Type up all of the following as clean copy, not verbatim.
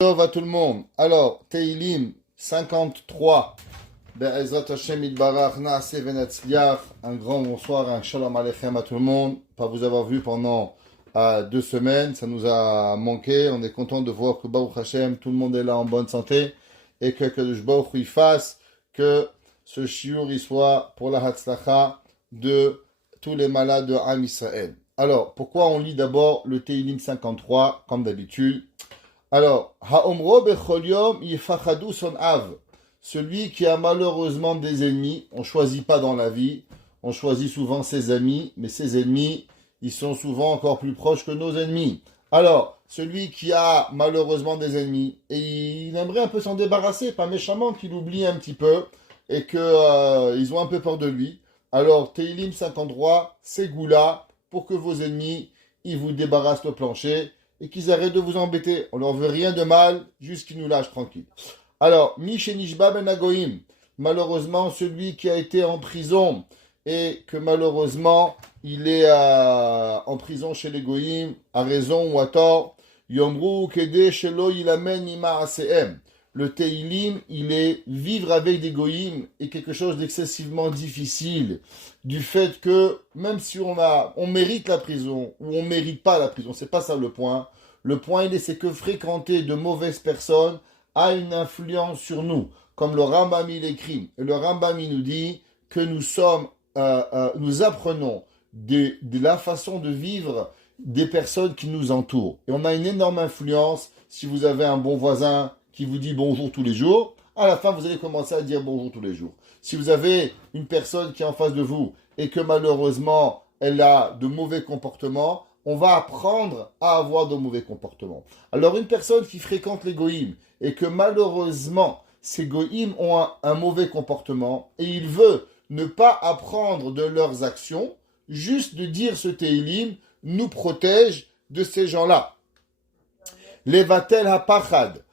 Tov à tout le monde. Alors, Teilim 53. Be'ezrat Hashem Yitbarach Naaseh Venetzliach. Un grand bonsoir, un shalom aleichem à tout le monde. Pas vous avoir vu pendant 2 semaines, ça nous a manqué. On est content de voir que Baruch Hashem, tout le monde est là en bonne santé et que Kadosh Baruch Hu fasse que ce shiur y soit pour la hatzlacha de tous les malades de Am Israël. Alors, pourquoi on lit d'abord le Teilim 53 comme d'habitude? Alors, Ha'omro bechol yom yifachadu son av. Celui qui a malheureusement des ennemis, on ne choisit pas dans la vie, on choisit souvent ses amis, mais ses ennemis, ils sont souvent encore plus proches que nos ennemis. Alors, celui qui a malheureusement des ennemis, et il aimerait un peu s'en débarrasser, pas méchamment, qu'il oublie un petit peu, et qu'ils ont un peu peur de lui. Alors, Teilim 53, c'est Goula, pour que vos ennemis, ils vous débarrassent le plancher, et qu'ils arrêtent de vous embêter. On leur veut rien de mal, juste qu'ils nous lâchent tranquille. Alors, Mishenishba ben Agoïm, malheureusement, celui qui a été en prison et que malheureusement, il est en prison chez les Goïm, à raison ou à tort, Yomru Kede Shelo Ilamen Ima Aseem. Le Teilim, il est vivre avec des Goïm est quelque chose d'excessivement difficile, du fait que même si on mérite la prison ou on mérite pas la prison, c'est pas ça le point. Le point, c'est que fréquenter de mauvaises personnes a une influence sur nous, comme le Rambam il écrit. Et le Rambam il nous dit que nous apprenons de la façon de vivre des personnes qui nous entourent. Et on a une énorme influence si vous avez un bon voisin qui vous dit bonjour tous les jours, à la fin, vous allez commencer à dire bonjour tous les jours. Si vous avez une personne qui est en face de vous et que malheureusement, elle a de mauvais comportements, on va apprendre à avoir de mauvais comportements. Alors, une personne qui fréquente les goïms et que malheureusement, ces goïms ont un mauvais comportement et il veut ne pas apprendre de leurs actions, juste de dire ce Teilim nous protège de ces gens-là. Levatel hapachad.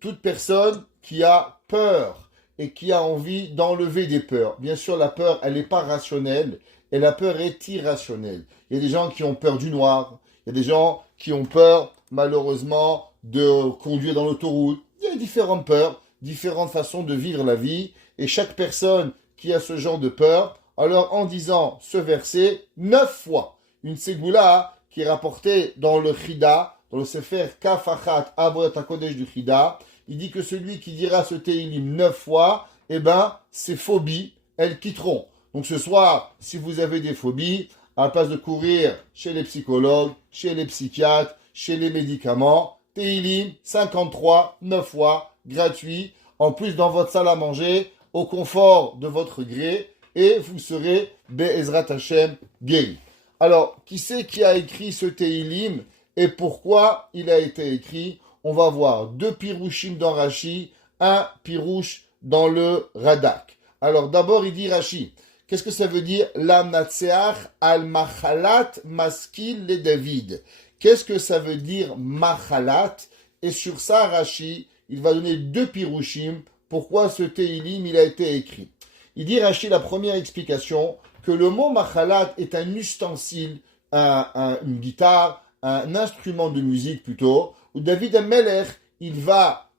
Toute personne qui a peur et qui a envie d'enlever des peurs. Bien sûr, la peur, elle n'est pas rationnelle et la peur est irrationnelle. Il y a des gens qui ont peur du noir, il y a des gens qui ont peur, malheureusement, de conduire dans l'autoroute. Il y a différentes peurs, différentes façons de vivre la vie et chaque personne qui a ce genre de peur, alors en disant ce verset 9 fois, une ségoula qui est rapportée dans le Chida, dans le Sefer Kafachat Avodat HaKodesh du Chida, il dit que celui qui dira ce Teilim 9 fois, eh ben, ses phobies, elles quitteront. Donc ce soir, si vous avez des phobies, à la place de courir chez les psychologues, chez les psychiatres, chez les médicaments, Teilim 53, 9 fois, gratuit, en plus dans votre salle à manger, au confort de votre gré, et vous serez Be'ezrat Hashem guéri. Alors, qui c'est qui a écrit ce Teilim et pourquoi il a été écrit? On va voir 2 pirouchim dans Rashi, 1 pirouche dans le Radak. Alors d'abord il dit Rashi. Qu'est-ce que ça veut dire? Lamnatseach al machalat maskil le David. Qu'est-ce que ça veut dire machalat? Et sur ça Rashi, il va donner 2 pirouchim. Pourquoi ce Teilim il a été écrit? Il dit Rashi la première explication que le mot machalat est un ustensile, une guitare, un instrument de musique plutôt, où David Amelech, il va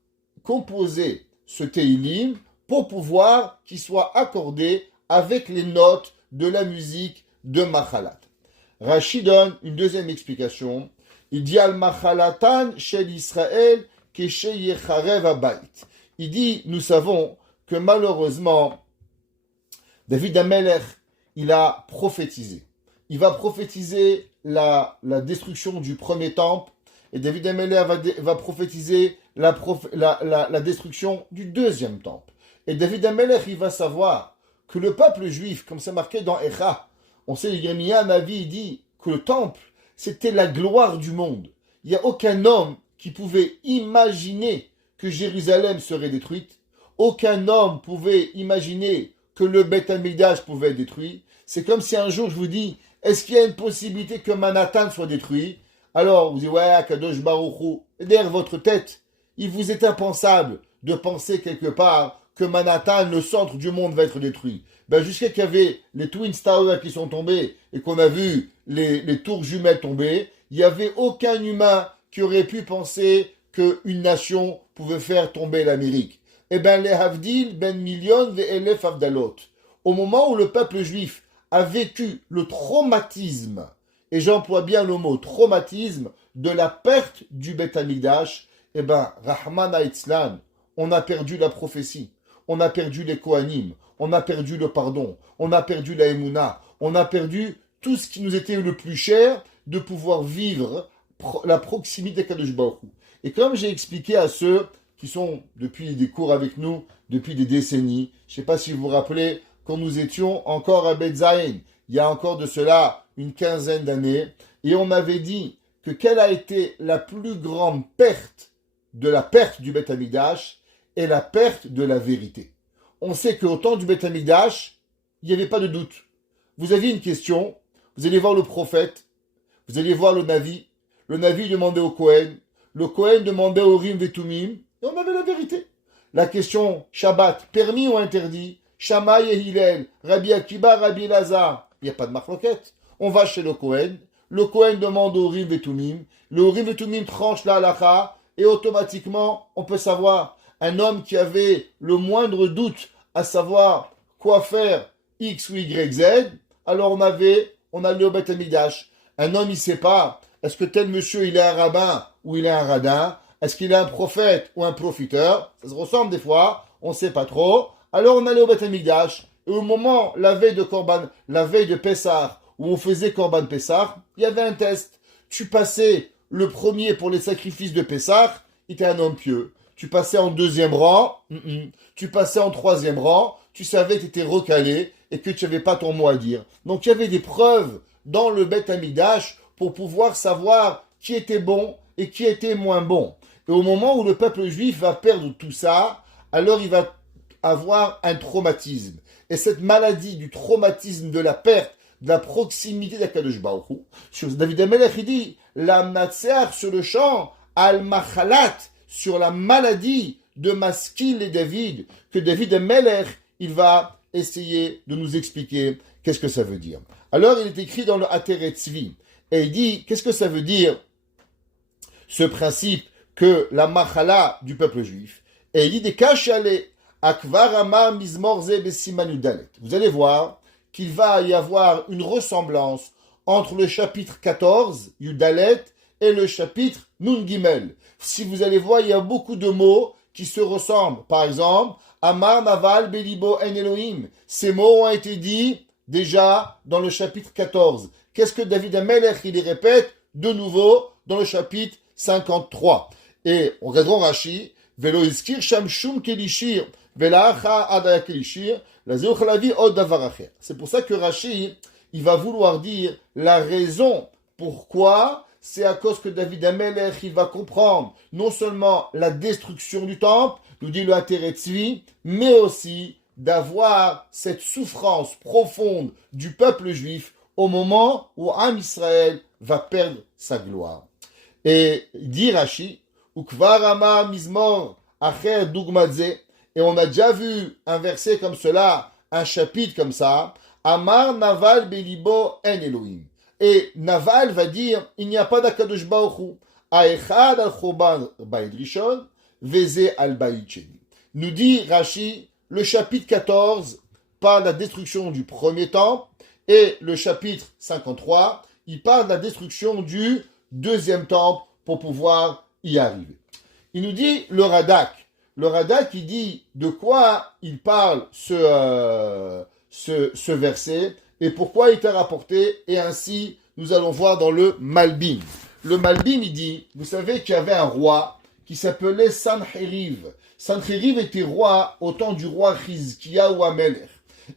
composer ce Teilim pour pouvoir qu'il soit accordé avec les notes de la musique de Machalat. Rashi donne une deuxième explication. Il dit al Machalatan shel Israël keshe yecharev habayit. Il dit, nous savons que malheureusement, David Amelech, il a prophétisé. Il va prophétiser la destruction du premier temple et David Amelech va prophétiser la destruction du deuxième temple. Et David Amelech, il va savoir que le peuple juif, comme c'est marqué dans Echa, on sait, Yérémia Navi dit que le temple, c'était la gloire du monde. Il n'y a aucun homme qui pouvait imaginer que Jérusalem serait détruite. Aucun homme pouvait imaginer que le Beth Amikdash pouvait être détruit. C'est comme si un jour je vous dis, est-ce qu'il y a une possibilité que Manhattan soit détruit? Alors vous dites, ouais, Kadosh Baruch Hu. Et derrière votre tête, il vous est impensable de penser quelque part que Manhattan, le centre du monde, va être détruit. Ben, jusqu'à qu'il y avait les Twin Towers qui sont tombés et qu'on a vu les tours jumelles tomber, il n'y avait aucun humain qui aurait pu penser qu'une nation pouvait faire tomber l'Amérique? Eh bien, les Havdil, ben million ve elef Havdalot. Au moment où le peuple juif a vécu le traumatisme, et j'emploie bien le mot traumatisme, de la perte du Beth Amikdash, eh bien, Rahman Haitzlan, on a perdu la prophétie, on a perdu les Kohanim, on a perdu le pardon, on a perdu la Emouna, on a perdu tout ce qui nous était le plus cher de pouvoir vivre la proximité d'Akadosh Baruch Hu. Et comme j'ai expliqué à ceux qui sont depuis des cours avec nous, depuis des décennies, je ne sais pas si vous vous rappelez, quand nous étions encore à Beth Zayin, il y a encore de cela une quinzaine d'années, et on avait dit que quelle a été la plus grande perte de la perte du Beth Amikdash et la perte de la vérité. On sait qu'au temps du Beth Amikdash, il n'y avait pas de doute. Vous aviez une question, vous allez voir le prophète, vous allez voir le Navi demandait au Kohen, le Kohen demandait au Rim Vetumim, et on avait la vérité. La question Shabbat, permis ou interdit, Shammai et Hillel, Rabbi Akiba, Rabbi Lazar, il n'y a pas de marloquette. On va chez le Kohen demande au Rim Vetumim, le Rim Vetumim tranche la halakha, et automatiquement, on peut savoir, un homme qui avait le moindre doute à savoir quoi faire X ou Y, Z, alors on allait au Beth Amikdash. Un homme, il ne sait pas, est-ce que tel monsieur, il est un rabbin ou il est un radin? Est-ce qu'il est un prophète ou un profiteur? Ça se ressemble des fois, on ne sait pas trop. Alors on allait au Beth Amikdash, et au moment, la veille de Pessah, où on faisait Korban Pessah, il y avait un test. Tu passais le premier pour les sacrifices de Pessah, il était un homme pieux. Tu passais en deuxième rang, tu passais en troisième rang, tu savais que tu étais recalé et que tu n'avais pas ton mot à dire. Donc il y avait des preuves dans le Beth Amikdash pour pouvoir savoir qui était bon et qui était moins bon. Et au moment où le peuple juif va perdre tout ça, alors il va avoir un traumatisme. Et cette maladie du traumatisme de la perte, de la proximité d'Akadosh Baruch Hu, sur David Amelech, il dit, la Matseach sur le champ, al-Machalat, sur la maladie de Maskil et David, que David Amelech, il va essayer de nous expliquer qu'est-ce que ça veut dire. Alors il est écrit dans le Ateret Tzvi, et il dit, qu'est-ce que ça veut dire, ce principe que la Machala du peuple juif, et il dit des Kachale, Akvar Amar Mizmorze Besiman Yudalet. Vous allez voir qu'il va y avoir une ressemblance entre le chapitre 14, Yudalet, et le chapitre Nun Gimel. Si vous allez voir, il y a beaucoup de mots qui se ressemblent. Par exemple, Amar Naval Belibo En Elohim. Ces mots ont été dits déjà dans le chapitre 14. Qu'est-ce que David Amelech, il les répète de nouveau dans le chapitre 53. Et on regardera Rashi, Velo Iskir Sham Shum Kelishir, Velacha Adaya Kelishir, la Zeuchalavi Od Davaracher. C'est pour ça que Rashi, il va vouloir dire la raison pourquoi, c'est à cause que David Amelech, il va comprendre non seulement la destruction du temple, nous dit le Ateret Tzvi, mais aussi d'avoir cette souffrance profonde du peuple juif au moment où Am Israël va perdre sa gloire. Et dit Rashi, Ukvar Amar Mizmor Acher Dugmadze, et on a déjà vu un verset comme cela, un chapitre comme ça, Amar Naval Belibo En Elohim. Et Naval va dire, il n'y a pas d'Akadosh Baruch Hu. Aechad al-Choban Bait Rishon, Veze al-Bait Sheni. Nous dit Rashi, le chapitre 14 parle de la destruction du premier temple, et le chapitre 53, il parle de la destruction du deuxième temple pour pouvoir y arriver. Il nous dit le Radak. Le Radak, il dit de quoi il parle ce verset et pourquoi il est rapporté, et ainsi nous allons voir dans le Malbim. Le Malbim, il dit, vous savez qu'il y avait un roi qui s'appelait Sancheriv. Sancheriv était roi au temps du roi Chizkiyahu Amelech.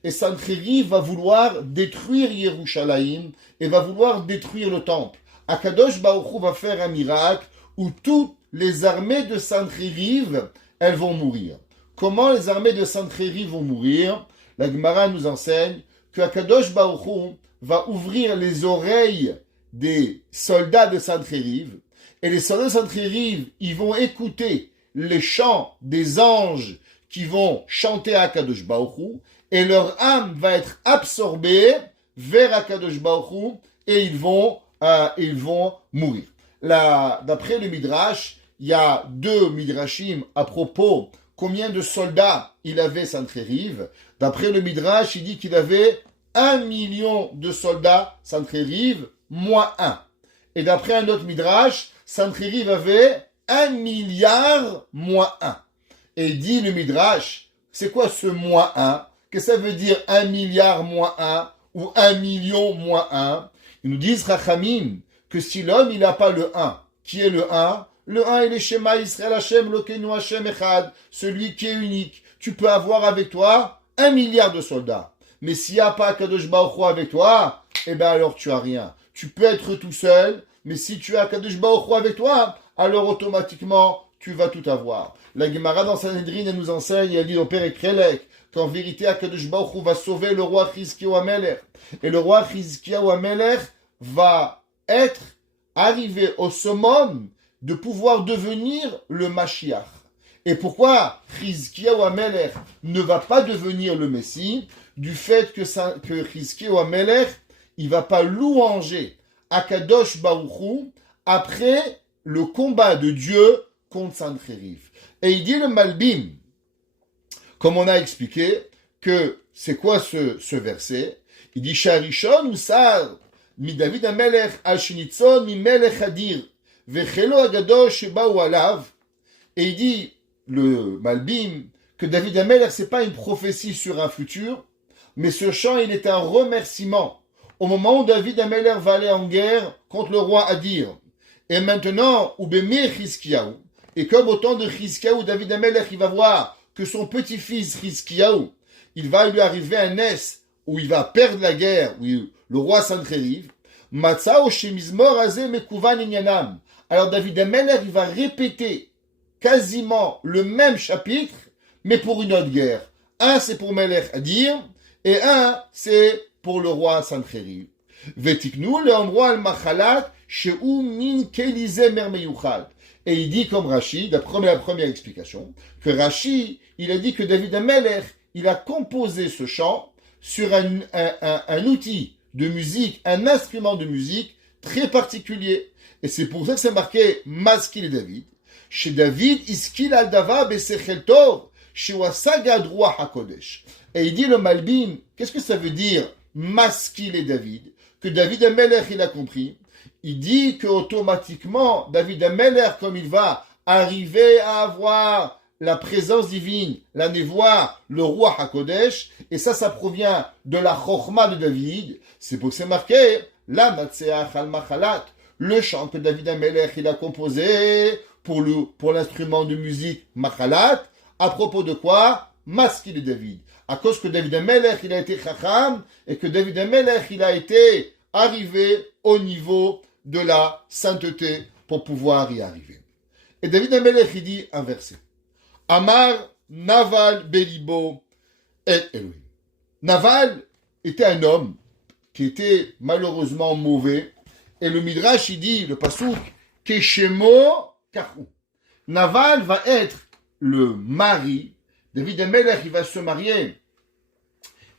Et Sancheriv va vouloir détruire Yerushalayim et va vouloir détruire le temple. Akadosh Baruch Hu va faire un miracle où toutes les armées de Sancheriv, elles vont mourir. Comment les armées de Sancheriv vont mourir? La Gemara nous enseigne que Akadosh Baruch Hu va ouvrir les oreilles des soldats de Sancheriv, et les soldats de Sancheriv, ils vont écouter les chants des anges qui vont chanter à Akadosh Baruch Hu, et leur âme va être absorbée vers Akadosh Baruch Hu, et ils vont mourir. Là, d'après le Midrash, il y a deux midrashim à propos combien de soldats il avait Sancheriv. D'après le midrash, il dit qu'il avait 1 million de soldats Sancheriv, moins 1. Et d'après un autre midrash, Sancheriv avait 1 milliard moins 1. Et il dit le midrash, c'est quoi ce moins 1? Qu'est-ce que ça veut dire 1 milliard moins 1 ou 1 million moins 1? Ils nous disent, Rachamim, que si l'homme il n'a pas le 1, qui est le 1? Le 1 il est Shema Israël Hashem Lokenu Hashem Echad, celui qui est unique. Tu peux avoir avec toi 1 milliard de soldats. Mais s'il n'y a pas Kadosh Baruch Hu avec toi, eh bien alors tu as rien. Tu peux être tout seul, mais si tu as Kadosh Baruch Hu avec toi, alors automatiquement tu vas tout avoir. La Gemara dans Sanhedrin elle nous enseigne, elle dit au Père Ekrelek, qu'en vérité Kadosh Baruch Hu va sauver le roi Chizkiyahu HaMelech. Et le roi Chizkiyahu HaMelech va être arrivé au summum de pouvoir devenir le Mashiach. Et pourquoi Chizkiyahu HaMelech ne va pas devenir le Messie? Du fait que Chizkiyahu HaMelech, il va pas louanger Akadosh Baruch Hu après le combat de Dieu contre Sancheriv. Et il dit le Malbim, comme on a expliqué, que c'est quoi ce verset? Il dit Sharishon Usar mi David HaMelech al Shinitzon mi Melech Adir vechelo Agadosh shebaou alav. Et il dit le Malbim que David HaMelech c'est pas une prophétie sur un futur, mais ce chant il est un remerciement au moment où David HaMelech va aller en guerre contre le roi Adir. Et maintenant, Ubemir Chizkiyahu, et comme au temps de Chizkiyahu, David HaMelech il va voir que son petit-fils Chizkiyahu, il va lui arriver un Nes où il va perdre la guerre, où le roi Sancheriv, Matzao Shemizmor Azeh Mekuvan Inyanam. Alors David HaMelech il va répéter quasiment le même chapitre, mais pour une autre guerre. Un c'est pour Melech Adir, et un c'est pour le roi Sancheriv. Vetiknu le'amro al machalat sheu min kelize mermeyuchad. Et il dit comme Rashi, d'après la première explication, que Rashi, il a dit que David HaMelech, il a composé ce chant sur un outil de musique, un instrument de musique très particulier. Et c'est pour ça que c'est marqué Maskil et David. Chez David, Iskil al Dava besechel tov, chez Wasagad Ruach HaKodesh. Et il dit le Malbim, qu'est-ce que ça veut dire Maskil et David? Que David HaMelech, il a compris. Il dit qu'automatiquement, David HaMelech, comme il va arriver à avoir la présence divine, la névoie, le roi HaKodesh, et ça provient de la Chochma de David, c'est pour que c'est marqué, la Matseach al-Machalat, le chant que David HaMelech, il a composé pour l'instrument de musique Machalat, à propos de quoi? Maskil et David. À cause que David HaMelech, il a été Chacham, et que David HaMelech, il a été arrivé au niveau de la sainteté pour pouvoir y arriver. Et David HaMelech, il dit un verset. Amar Naval Belibo et Elohim. Naval était un homme qui était malheureusement mauvais. Et le Midrash, il dit, le Pasuk, Keshemo Kachu. Naval va être le mari. David HaMelech, il va se marier.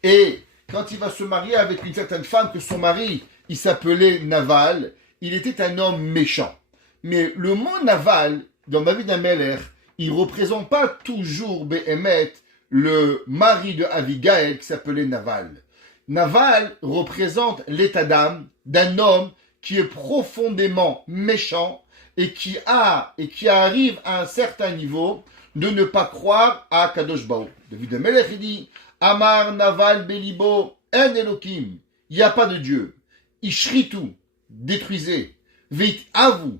Et quand il va se marier avec une certaine femme que son mari, il s'appelait Naval, il était un homme méchant. Mais le mot Naval, dans David HaMelech, il ne représente pas toujours Behemet, le mari de Abigail qui s'appelait Naval. Naval représente l'état d'âme d'un homme qui est profondément méchant et qui arrive à un certain niveau de ne pas croire à Kadosh Baruch. David HaMelech, il dit Amar Naval Belibo en Elokim. Il n'y a pas de Dieu. Ishritu, détruisez. Veit avu,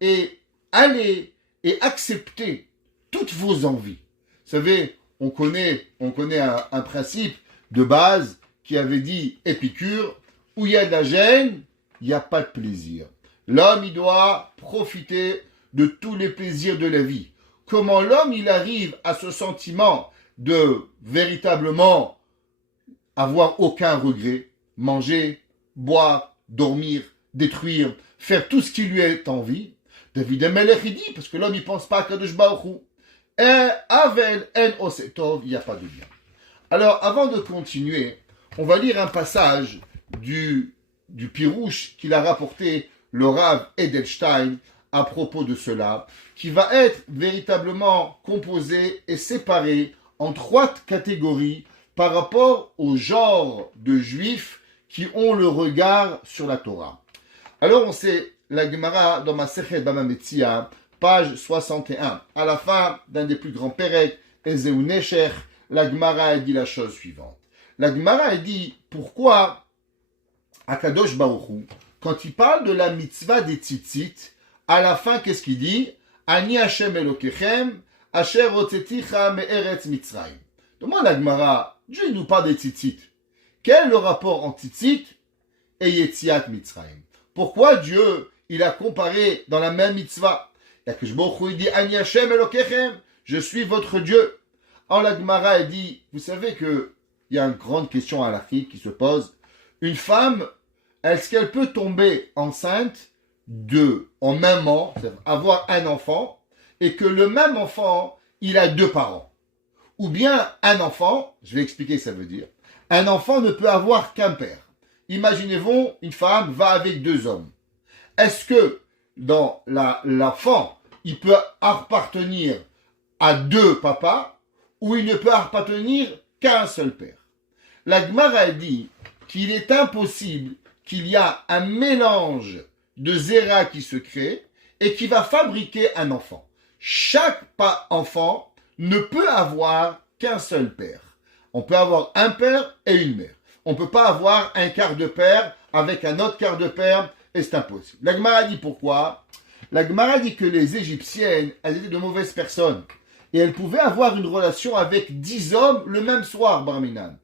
et allez et acceptez toutes vos envies. Vous savez, on connaît un principe de base qui avait dit Épicure, où il y a de la gêne, il n'y a pas de plaisir. L'homme, il doit profiter de tous les plaisirs de la vie. Comment l'homme, il arrive à ce sentiment de véritablement avoir aucun regret, manger, boire, dormir, détruire, faire tout ce qui lui est envie. David HaMelech, il dit, parce que l'homme, il pense pas à Kadosh Baruch Hu. Avel en osetov, il n'y a pas de bien. Alors, avant de continuer, on va lire un passage du Pirouche qu'il a rapporté le Rav Edelstein à propos de cela, qui va être véritablement composé et séparé en 3 catégories par rapport au genre de juifs qui ont le regard sur la Torah. Alors on sait, la Gemara dans Masechet Baba Metzia, page 61, à la fin d'un des plus grands Perek, Ezeu Nesher, la Gemara a dit la chose suivante. La Gemara a dit pourquoi Akadosh Baruch Hu, quand il parle de la mitzvah des tzitzit, à la fin qu'est-ce qu'il dit? Ani Hashem Elokechem, Asher Hotzeticha me'eretz Mitzrayim. Demande la Gemara, Dieu nous parle des tzitzit. Quel est le rapport entre tzitzit et Yetziat Mitzrayim? Pourquoi Dieu, il a comparé dans la même mitzvah? Akadosh Baruch Hu, il dit Ani Hashem Elokechem, je suis votre Dieu. Alors la Gemara a dit, vous savez que il y a une grande question à l'Afrique qui se pose. Une femme, est-ce qu'elle peut tomber enceinte en même an, c'est-à-dire avoir un enfant, et que le même enfant, il a 2 parents? Ou bien un enfant, je vais expliquer ce que ça veut dire, un enfant ne peut avoir qu'un père. Imaginez-vous, une femme va avec 2 hommes. Est-ce que dans l'enfant, il peut appartenir à 2 papas, ou il ne peut appartenir qu'à un seul père? La Gemara dit qu'il est impossible qu'il y a un mélange de zéra qui se crée et qui va fabriquer un enfant. Chaque enfant ne peut avoir qu'un seul père. On peut avoir un père et une mère. On ne peut pas avoir un quart de père avec un autre quart de père, et c'est impossible. La Gemara dit pourquoi? La Gemara dit que les Égyptiennes, elles étaient de mauvaises personnes. Et elles pouvaient avoir une relation avec 10 hommes le même soir, Barminan.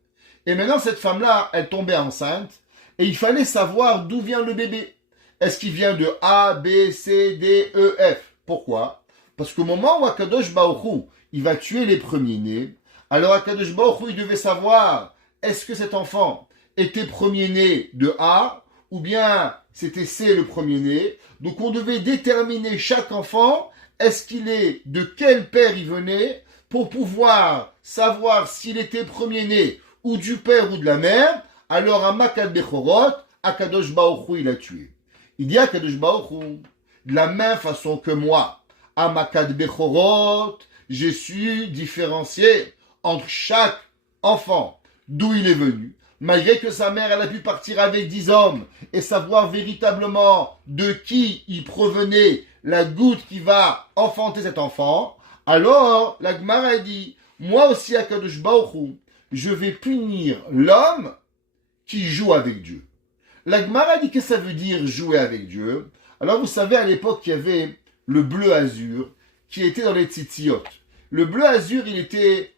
Et maintenant, cette femme-là, elle tombait enceinte, et il fallait savoir d'où vient le bébé. Est-ce qu'il vient de A, B, C, D, E, F? Pourquoi? Parce qu'au moment où Akadosh Baruch Hu, il va tuer les premiers-nés, alors Akadosh Baruch Hu, il devait savoir, est-ce que cet enfant était premier-né de A, ou bien c'était C le premier-né? Donc on devait déterminer chaque enfant, est-ce qu'il est, de quel père il venait, pour pouvoir savoir s'il était premier-né ou du père ou de la mère. Alors à Makad Bechorot, Akadosh Baruch Hu, il a tué. Il dit à Akadosh Baruch Hu, de la même façon que moi, à Makad Bechorot, j'ai su différencier entre chaque enfant d'où il est venu, malgré que sa mère, elle a pu partir avec 10 hommes et savoir véritablement de qui il provenait la goutte qui va enfanter cet enfant. Alors, la Gemara dit, moi aussi, Akadosh Baruch Hu, je vais punir l'homme qui joue avec Dieu. La Gemara dit que ça veut dire jouer avec Dieu. Alors vous savez, à l'époque, il y avait le bleu azur qui était dans les tzitziot. Le bleu azur,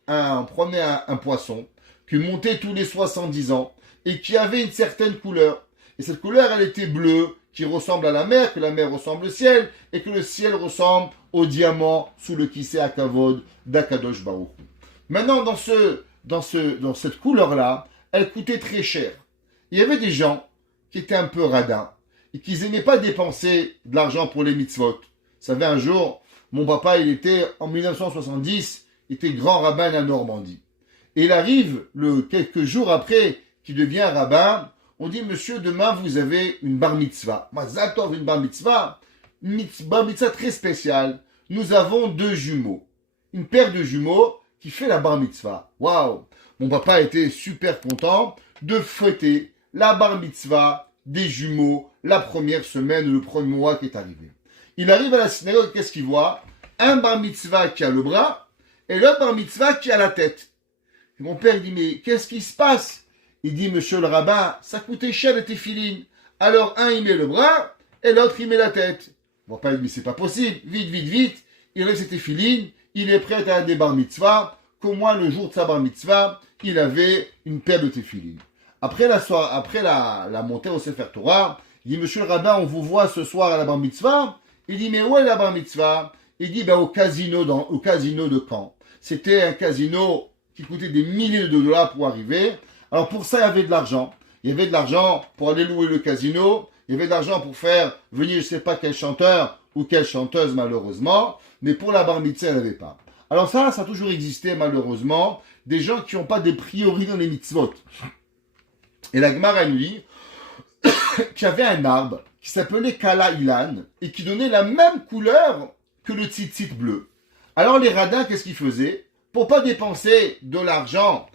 on prenait un poisson qui montait tous les 70 ans et qui avait une certaine couleur. Et cette couleur, elle était bleue, qui ressemble à la mer, que la mer ressemble au ciel, et que le ciel ressemble au diamant sous le kissé à Kavod d'Akadosh Baruch Hu. Maintenant, dans cette couleur-là, elle coûtait très cher. Il y avait des gens qui étaient un peu radins et qui n'aimaient pas dépenser de l'argent pour les mitzvot. Vous savez, un jour, mon papa, en 1970, il était grand rabbin à Normandie. Et il arrive, quelques jours après qu'il devient rabbin, on dit, monsieur, demain, vous avez une bar mitzvah. Mazal tov, une bar mitzvah. Une bar mitzvah très spéciale. Nous avons 2 jumeaux. Une paire de jumeaux qui fait la bar mitzvah. Waouh! Mon papa était super content de fêter la bar mitzvah des jumeaux la première semaine, le premier mois qui est arrivé. Il arrive à la synagogue, qu'est-ce qu'il voit? Un bar mitzvah qui a le bras et l'autre bar mitzvah qui a la tête. Et mon père dit, mais qu'est-ce qui se passe? Il dit, monsieur le rabbin, ça coûtait cher les téphilines. Alors un, il met le bras et l'autre, il met la tête. Mon père dit, mais c'est pas possible. Vite, vite, vite. Il reste ses téphilines. Il est prêt à des bar mitzvah. Qu'au moins, le jour de sa bar mitzvah, il avait une paire de téphilines. Après la montée au Sefer Torah, il dit, monsieur le rabbin, on vous voit ce soir à la bar mitzvah. Il dit, mais où est la bar mitzvah? Il dit, au casino de Caen. C'était un casino qui coûtait des milliers de dollars pour arriver. Alors pour ça, il y avait de l'argent. Il y avait de l'argent pour aller louer le casino. Il y avait de l'argent pour faire venir je ne sais pas quel chanteur ou quelle chanteuse malheureusement. Mais pour la bar mitzvah, il n'y avait pas. Alors ça a toujours existé malheureusement. Des gens qui n'ont pas des priorités dans les mitzvot. Et la Gemara nous dit, qu'il y avait un arbre qui s'appelait Kala Ilan et qui donnait la même couleur que le tzitzit bleu. Alors les radins, qu'est-ce qu'ils faisaient? Pour pas dépenser de l'argent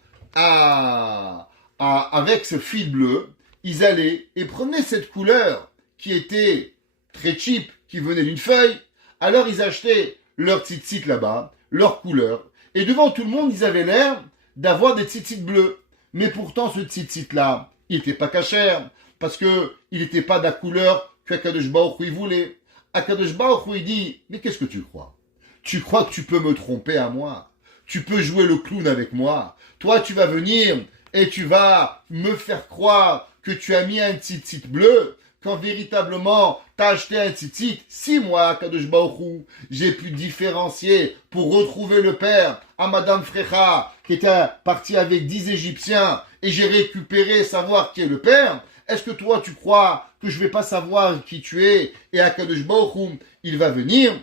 avec ce fil bleu, ils allaient et prenaient cette couleur qui était très cheap, qui venait d'une feuille. Alors ils achetaient leur tzitzit là-bas, leur couleur, et devant tout le monde, ils avaient l'air d'avoir des tzitzit bleus. Mais pourtant, ce tzitzit-là, il n'était pas cachère, parce que il n'était pas de la couleur qu'Akadosh Baruch Hu il voulait. Akadosh Baruch Hu il dit, mais qu'est-ce que tu crois? Tu crois que tu peux me tromper à moi? Tu peux jouer le clown avec moi? Toi, tu vas venir et tu vas me faire croire que tu as mis un tzitzit bleu, quand véritablement, tu as acheté un tzitzit. Si moi, Akadosh Baruch Hu, j'ai pu différencier pour retrouver le père à Madame Frecha, qui était parti avec 10 Égyptiens, et j'ai récupéré savoir qui est le père, est-ce que toi, tu crois que je vais pas savoir qui tu es, et Akadosh Baruch Hu, il va venir?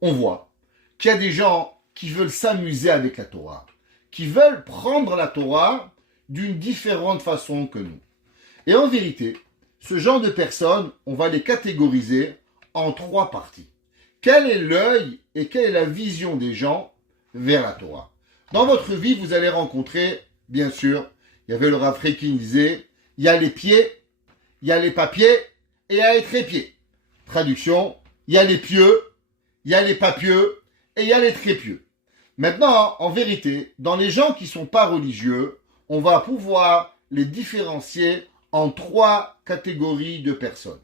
On voit qu'il y a des gens qui veulent s'amuser avec la Torah, qui veulent prendre la Torah d'une différente façon que nous. Et en vérité, ce genre de personnes, on va les catégoriser en 3 parties. Quel est l'œil et quelle est la vision des gens vers la Torah? Dans votre vie, vous allez rencontrer, bien sûr, il y avait le Rav Frey qui disait, il y a les pieds, il y a les papiers et il y a les trépieds. Traduction, il y a les pieux, il y a les papieux et il y a les trépieux. Maintenant, en vérité, dans les gens qui ne sont pas religieux, on va pouvoir les différencier en 3 catégories de personnes.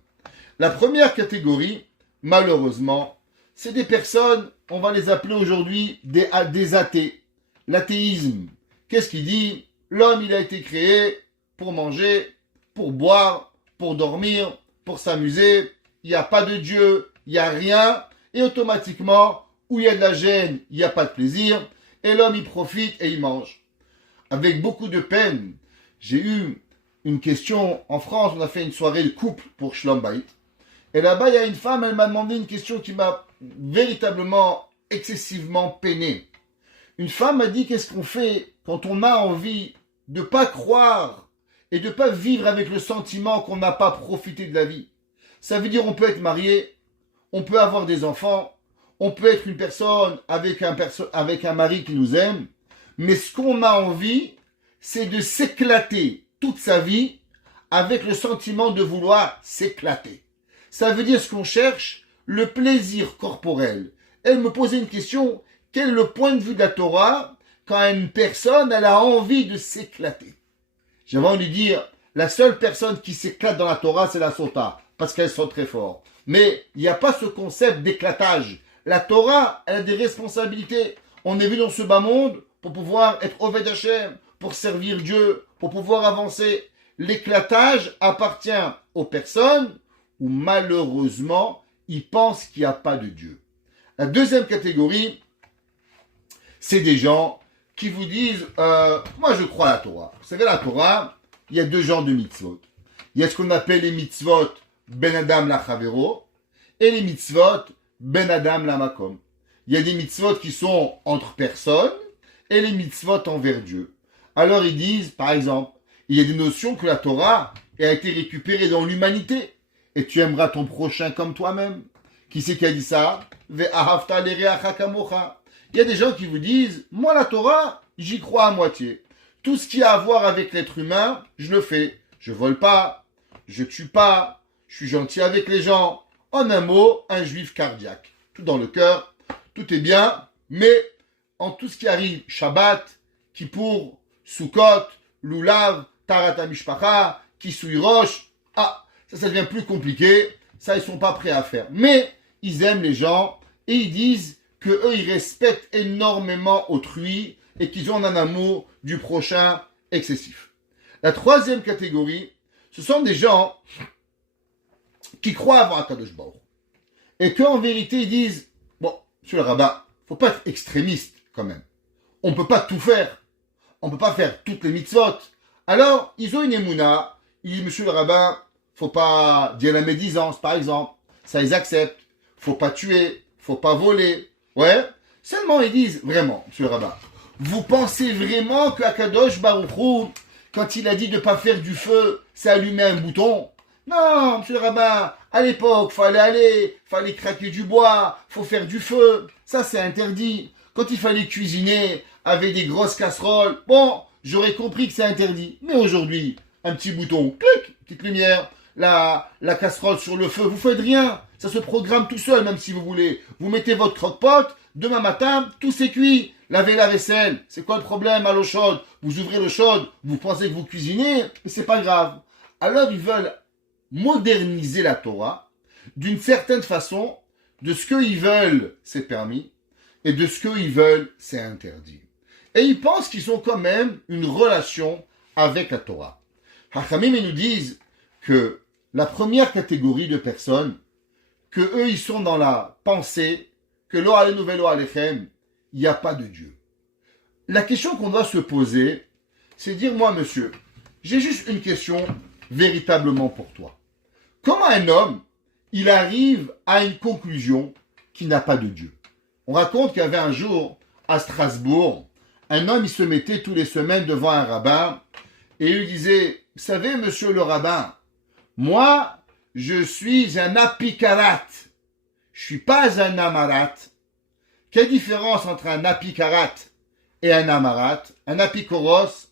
La première catégorie, malheureusement, c'est des personnes, on va les appeler aujourd'hui des athées. L'athéisme, qu'est-ce qu'il dit? L'homme, il a été créé pour manger, pour boire, pour dormir, pour s'amuser. Il n'y a pas de Dieu, il n'y a rien. Et automatiquement, où il y a de la gêne, il n'y a pas de plaisir. Et l'homme, il profite et il mange. Avec beaucoup de peine, j'ai eu une question. En France, on a fait une soirée de couple pour Shlom Bayit. Et là-bas, il y a une femme, elle m'a demandé une question qui m'a véritablement, excessivement peiné. Une femme m'a dit, qu'est-ce qu'on fait quand on a envie de ne pas croire et de ne pas vivre avec le sentiment qu'on n'a pas profité de la vie? Ça veut dire on peut être marié, on peut avoir des enfants, on peut être une personne avec un mari qui nous aime, mais ce qu'on a envie, c'est de s'éclater toute sa vie avec le sentiment de vouloir s'éclater. Ça veut dire ce qu'on cherche, le plaisir corporel. Elle me posait une question, quel est le point de vue de la Torah quand une personne, elle a envie de s'éclater? J'avais envie de dire, la seule personne qui s'éclate dans la Torah, c'est la Sota, parce qu'elle sent très fort. Mais il n'y a pas ce concept d'éclatage. La Torah, elle a des responsabilités. On est venu dans ce bas monde pour pouvoir être Oved Hashem, pour servir Dieu, pour pouvoir avancer. L'éclatage appartient aux personnes où malheureusement, ils pensent qu'il n'y a pas de Dieu. La deuxième catégorie, c'est des gens qui vous disent, moi je crois à la Torah. Vous savez, la Torah, il y a 2 genres de mitzvot. Il y a ce qu'on appelle les mitzvot ben adam la chavero et les mitzvot ben adam la makom. Il y a des mitzvot qui sont entre personnes et les mitzvot envers Dieu. Alors ils disent, par exemple, il y a des notions que la Torah a été récupérée dans l'humanité. Et tu aimeras ton prochain comme toi-même. Qui c'est qui a dit ça? Il y a des gens qui vous disent, moi la Torah, j'y crois à moitié. Tout ce qui a à voir avec l'être humain, je le fais. Je vole pas, je tue pas, je suis gentil avec les gens. En un mot, un juif cardiaque. Tout dans le cœur, tout est bien, mais en tout ce qui arrive, Shabbat, Kippour, Sukkot, Lulav, Tarata Mishpacha, Kisui Rosh, ça devient plus compliqué, ça ils sont pas prêts à faire. Mais ils aiment les gens et ils disent que eux ils respectent énormément autrui et qu'ils ont un amour du prochain excessif. La troisième catégorie, ce sont des gens qui croient avoir un Kadosh Baruch et qu'en vérité ils disent, bon, monsieur le rabbin, faut pas être extrémiste quand même. On peut pas tout faire. On peut pas faire toutes les mitzvot. Alors, ils ont une émouna. Ils disent, monsieur le rabbin, faut pas dire la médisance, par exemple. Ça, ils acceptent. Faut pas tuer. Faut pas voler. Ouais. Seulement, ils disent, vraiment, monsieur le rabbin, vous pensez vraiment que Akadosh Baruch Hu, quand il a dit de pas faire du feu, c'est allumer un bouton. Non, monsieur le rabbin, à l'époque, fallait craquer du bois, faut faire du feu. Ça, c'est interdit. Quand il fallait cuisiner avec des grosses casseroles, bon, j'aurais compris que c'est interdit. Mais aujourd'hui, un petit bouton, clic, petite lumière, la casserole sur le feu, vous faites rien. Ça se programme tout seul, même si vous voulez. Vous mettez votre croque-pot, demain matin, tout c'est cuit. Lavez la vaisselle. C'est quoi le problème à l'eau chaude? Vous ouvrez l'eau chaude, vous pensez que vous cuisinez, mais c'est pas grave. Alors ils veulent moderniser la Torah d'une certaine façon. De ce qu'ils veulent, c'est permis, et de ce qu'ils veulent, c'est interdit. Et ils pensent qu'ils ont quand même une relation avec la Torah. Hachamim, ils nous disent que la première catégorie de personnes, que eux, ils sont dans la pensée que lo alenu velo alechem, il n'y a pas de Dieu. La question qu'on doit se poser, c'est dire, moi, monsieur, j'ai juste une question véritablement pour toi. Comment un homme, il arrive à une conclusion qu'il n'a pas de Dieu? On raconte qu'il y avait un jour, à Strasbourg, un homme, il se mettait tous les semaines devant un rabbin et il lui disait, vous savez, monsieur le rabbin, moi, je suis un apikarat. Je suis pas un amarat. Quelle différence entre un apikarat et un amarat? Un apikoros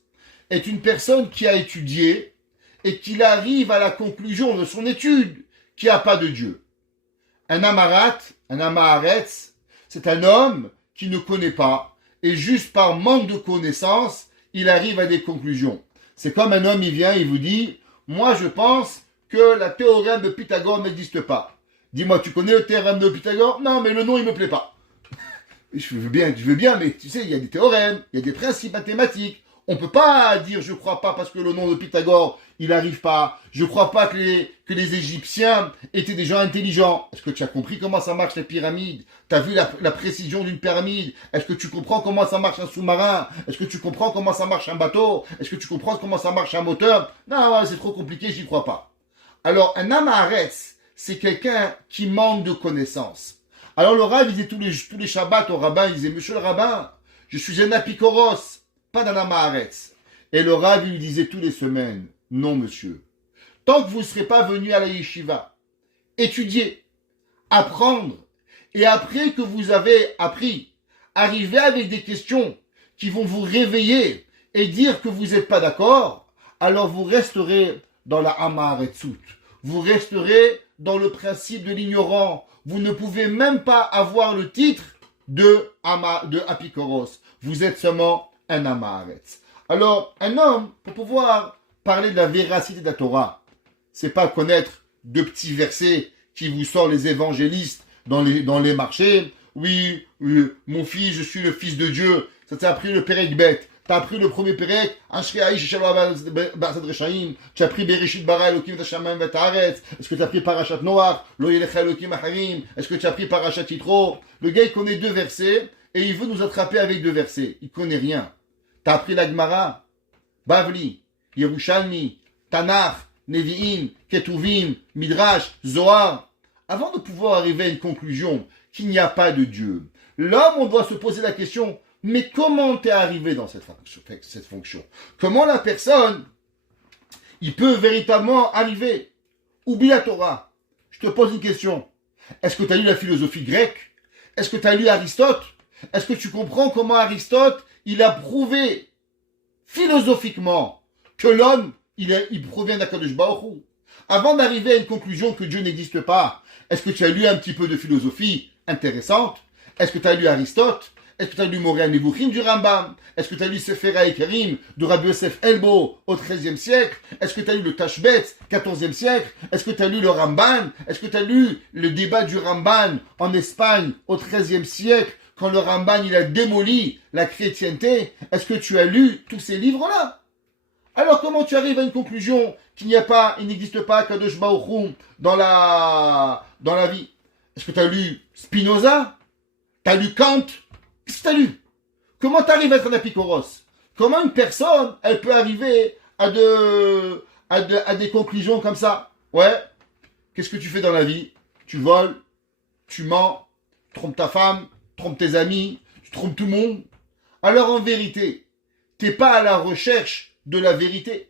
est une personne qui a étudié et qui arrive à la conclusion de son étude qu'il n'y a pas de Dieu. Un amarat, un amaharetz, c'est un homme qui ne connaît pas et juste par manque de connaissances, il arrive à des conclusions. C'est comme un homme, il vient, il vous dit, moi je pense que la théorème de Pythagore n'existe pas. Dis-moi, tu connais le théorème de Pythagore? Non, mais le nom, il me plaît pas. Je veux bien, mais tu sais, il y a des théorèmes, il y a des principes mathématiques. On peut pas dire je crois pas parce que le nom de Pythagore, il arrive pas. Je crois pas que les Égyptiens étaient des gens intelligents. Est-ce que tu as compris comment ça marche les pyramides? Tu as vu la précision d'une pyramide? Est-ce que tu comprends comment ça marche un sous-marin? Est-ce que tu comprends comment ça marche un bateau? Est-ce que tu comprends comment ça marche un moteur? Non, c'est trop compliqué, j'y crois pas. Alors, un amaretz, c'est quelqu'un qui manque de connaissances. Alors le rabbin, il disait tous les Shabbats au rabbin, il disait, monsieur le rabbin, je suis un apikoros, pas d'un amaretz. Et le rabbin lui disait tous les semaines, non monsieur, tant que vous ne serez pas venu à la yeshiva, étudier, apprendre, et après que vous avez appris, arriver avec des questions qui vont vous réveiller et dire que vous n'êtes pas d'accord, alors vous resterez dans la amaretzut. Vous resterez dans le principe de l'ignorant. Vous ne pouvez même pas avoir le titre de apikoros. Vous êtes seulement un amaretz. Alors, un homme, pour pouvoir parler de la véracité de la Torah, c'est pas connaître de petits versets qui vous sortent les évangélistes dans les marchés. Oui, mon fils, je suis le fils de Dieu. Ça t'a appris le Perek Bet. T'as appris le premier Perek, tu as appris Bereshit bara Elokim Tashamayim V'Taaretz. Est-ce que tu as appris Parashat Noach, Lo Yelecha Elokim Acharim? Est-ce que tu as appris Parashat Yitro? Le gars, il connaît 2 versets et il veut nous attraper avec 2 versets. Il connaît rien. T'as appris la Gemara, Bavli, Yerushalmi, Tanakh, Nevi'im, Ketuvim, Midrash, Zohar. Avant de pouvoir arriver à une conclusion qu'il n'y a pas de Dieu, l'homme, on doit se poser la question, mais comment t'es arrivé dans cette fonction? Comment la personne, il peut véritablement arriver? Oublie la Torah. Je te pose une question. Est-ce que tu as lu la philosophie grecque? Est-ce que tu as lu Aristote? Est-ce que tu comprends comment Aristote, il a prouvé philosophiquement que l'homme, il provient d'Akadosh Baruch Hu? Avant d'arriver à une conclusion que Dieu n'existe pas, est-ce que tu as lu un petit peu de philosophie intéressante? Est-ce que tu as lu Aristote? Est-ce que tu as lu Moreh Nevuchim du Rambam? Est-ce que tu as lu Sefer HaEkerim de Rabbi Yosef Elbo au XIIIe siècle? Est-ce que tu as lu le Tashbetz, XIVe siècle? Est-ce que tu as lu le Ramban? Est-ce que tu as lu le débat du Ramban en Espagne au XIIIe siècle quand le Ramban il a démoli la chrétienté? Est-ce que tu as lu tous ces livres-là? Alors comment tu arrives à une conclusion qu'il n'existe pas Kadosh Baruch Hu dans la vie? Est-ce que tu as lu Spinoza? Tu as lu Kant? Qu'est-ce que tu as lu? Comment tu arrives à être un apikoros? Comment une personne, elle peut arriver à des conclusions comme ça? Ouais. Qu'est-ce que tu fais dans la vie? Tu voles, tu mens, tu trompes ta femme, tu trompes tes amis, tu trompes tout le monde. Alors en vérité, t'es pas à la recherche de la vérité.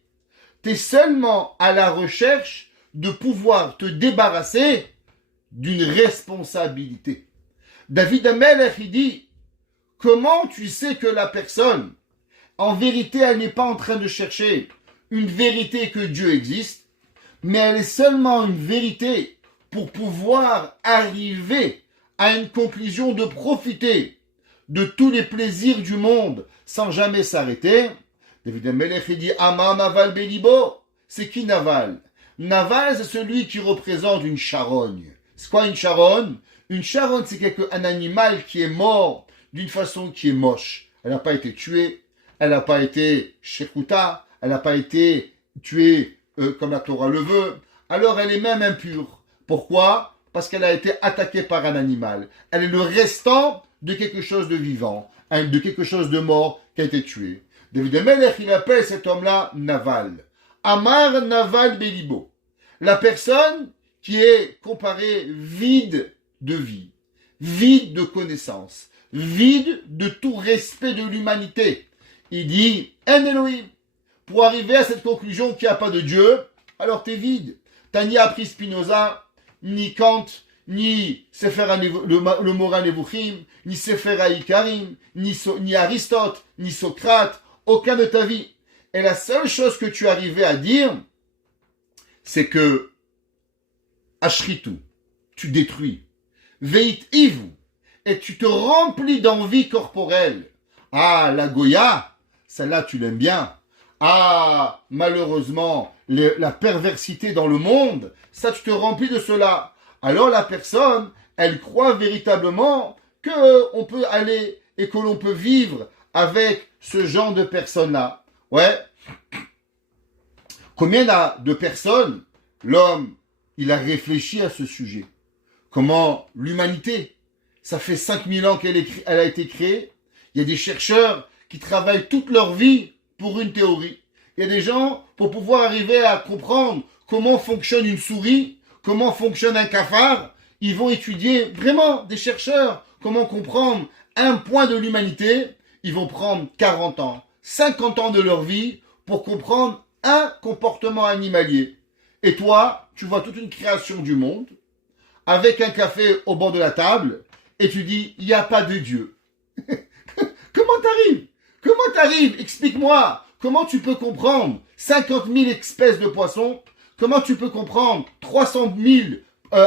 Tu es seulement à la recherche de pouvoir te débarrasser d'une responsabilité. David Amelech, il dit, comment tu sais que la personne, en vérité, elle n'est pas en train de chercher une vérité que Dieu existe, mais elle est seulement une vérité pour pouvoir arriver à une conclusion de profiter de tous les plaisirs du monde sans jamais s'arrêter. David Amelech dit Amar Naval Belibo. C'est qui Naval? Naval, c'est celui qui représente une charogne. C'est quoi une charogne? Une charogne, c'est un animal qui est mort d'une façon qui est moche. Elle n'a pas été tuée, elle n'a pas été shekuta, elle n'a pas été tuée comme la Torah le veut. Alors elle est même impure. Pourquoi? Parce qu'elle a été attaquée par un animal. Elle est le restant de quelque chose de vivant, de quelque chose de mort qui a été tué. David Amelech, il appelle cet homme-là Naval. Amar Naval Belibo. La personne qui est comparée vide de vie, vide de connaissance, vide de tout respect de l'humanité. Il dit, En Elohim, pour arriver à cette conclusion qu'il n'y a pas de Dieu, alors t'es vide. T'as ni appris Spinoza, ni Kant, ni le Morin Nevuchim, ni Sefer Haïkarim, ni Aristote, ni Socrate, aucun de ta vie. Et la seule chose que tu arrivais à dire, c'est que Ashritu, tu détruis. Veit Ivu, et tu te remplis d'envie corporelle. Ah, la Goya, celle-là tu l'aimes bien. Ah, malheureusement, la perversité dans le monde, ça tu te remplis de cela. Alors la personne, elle croit véritablement qu'on peut aller et que l'on peut vivre avec ce genre de personnes-là. Ouais. Combien de personnes, l'homme, il a réfléchi à ce sujet? Comment l'humanité, ça fait 5000 ans qu'elle a été créée. Il y a des chercheurs qui travaillent toute leur vie pour une théorie. Il y a des gens, pour pouvoir arriver à comprendre comment fonctionne une souris, comment fonctionne un cafard, ils vont étudier vraiment, des chercheurs, comment comprendre un point de l'humanité. Ils vont prendre 40 ans, 50 ans de leur vie pour comprendre un comportement animalier. Et toi, tu vois toute une création du monde, avec un café au bord de la table, et tu dis, il n'y a pas de Dieu. Comment t'arrives? Comment t'arrives? Explique-moi. Comment tu peux comprendre 50 000 espèces de poissons? Comment tu peux comprendre 300 000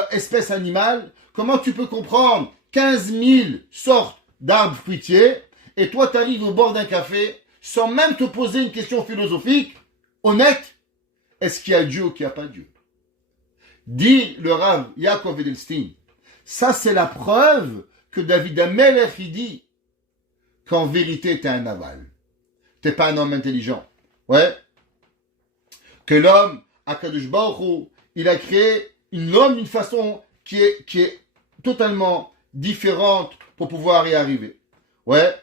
espèces animales? Comment tu peux comprendre 15 000 sortes d'arbres fruitiers? Et toi, tu arrives au bord d'un café sans même te poser une question philosophique honnête. Est-ce qu'il y a Dieu ou qu'il n'y a pas Dieu? Dit le Rav Yaakov Edelstein. Ça, c'est la preuve que David Amelech, il dit qu'en vérité, tu es un Naval. Tu n'es pas un homme intelligent. Ouais. Que l'homme, Akadosh Baruch Hu, il a créé l'homme d'une façon qui est totalement différente pour pouvoir y arriver. Ouais.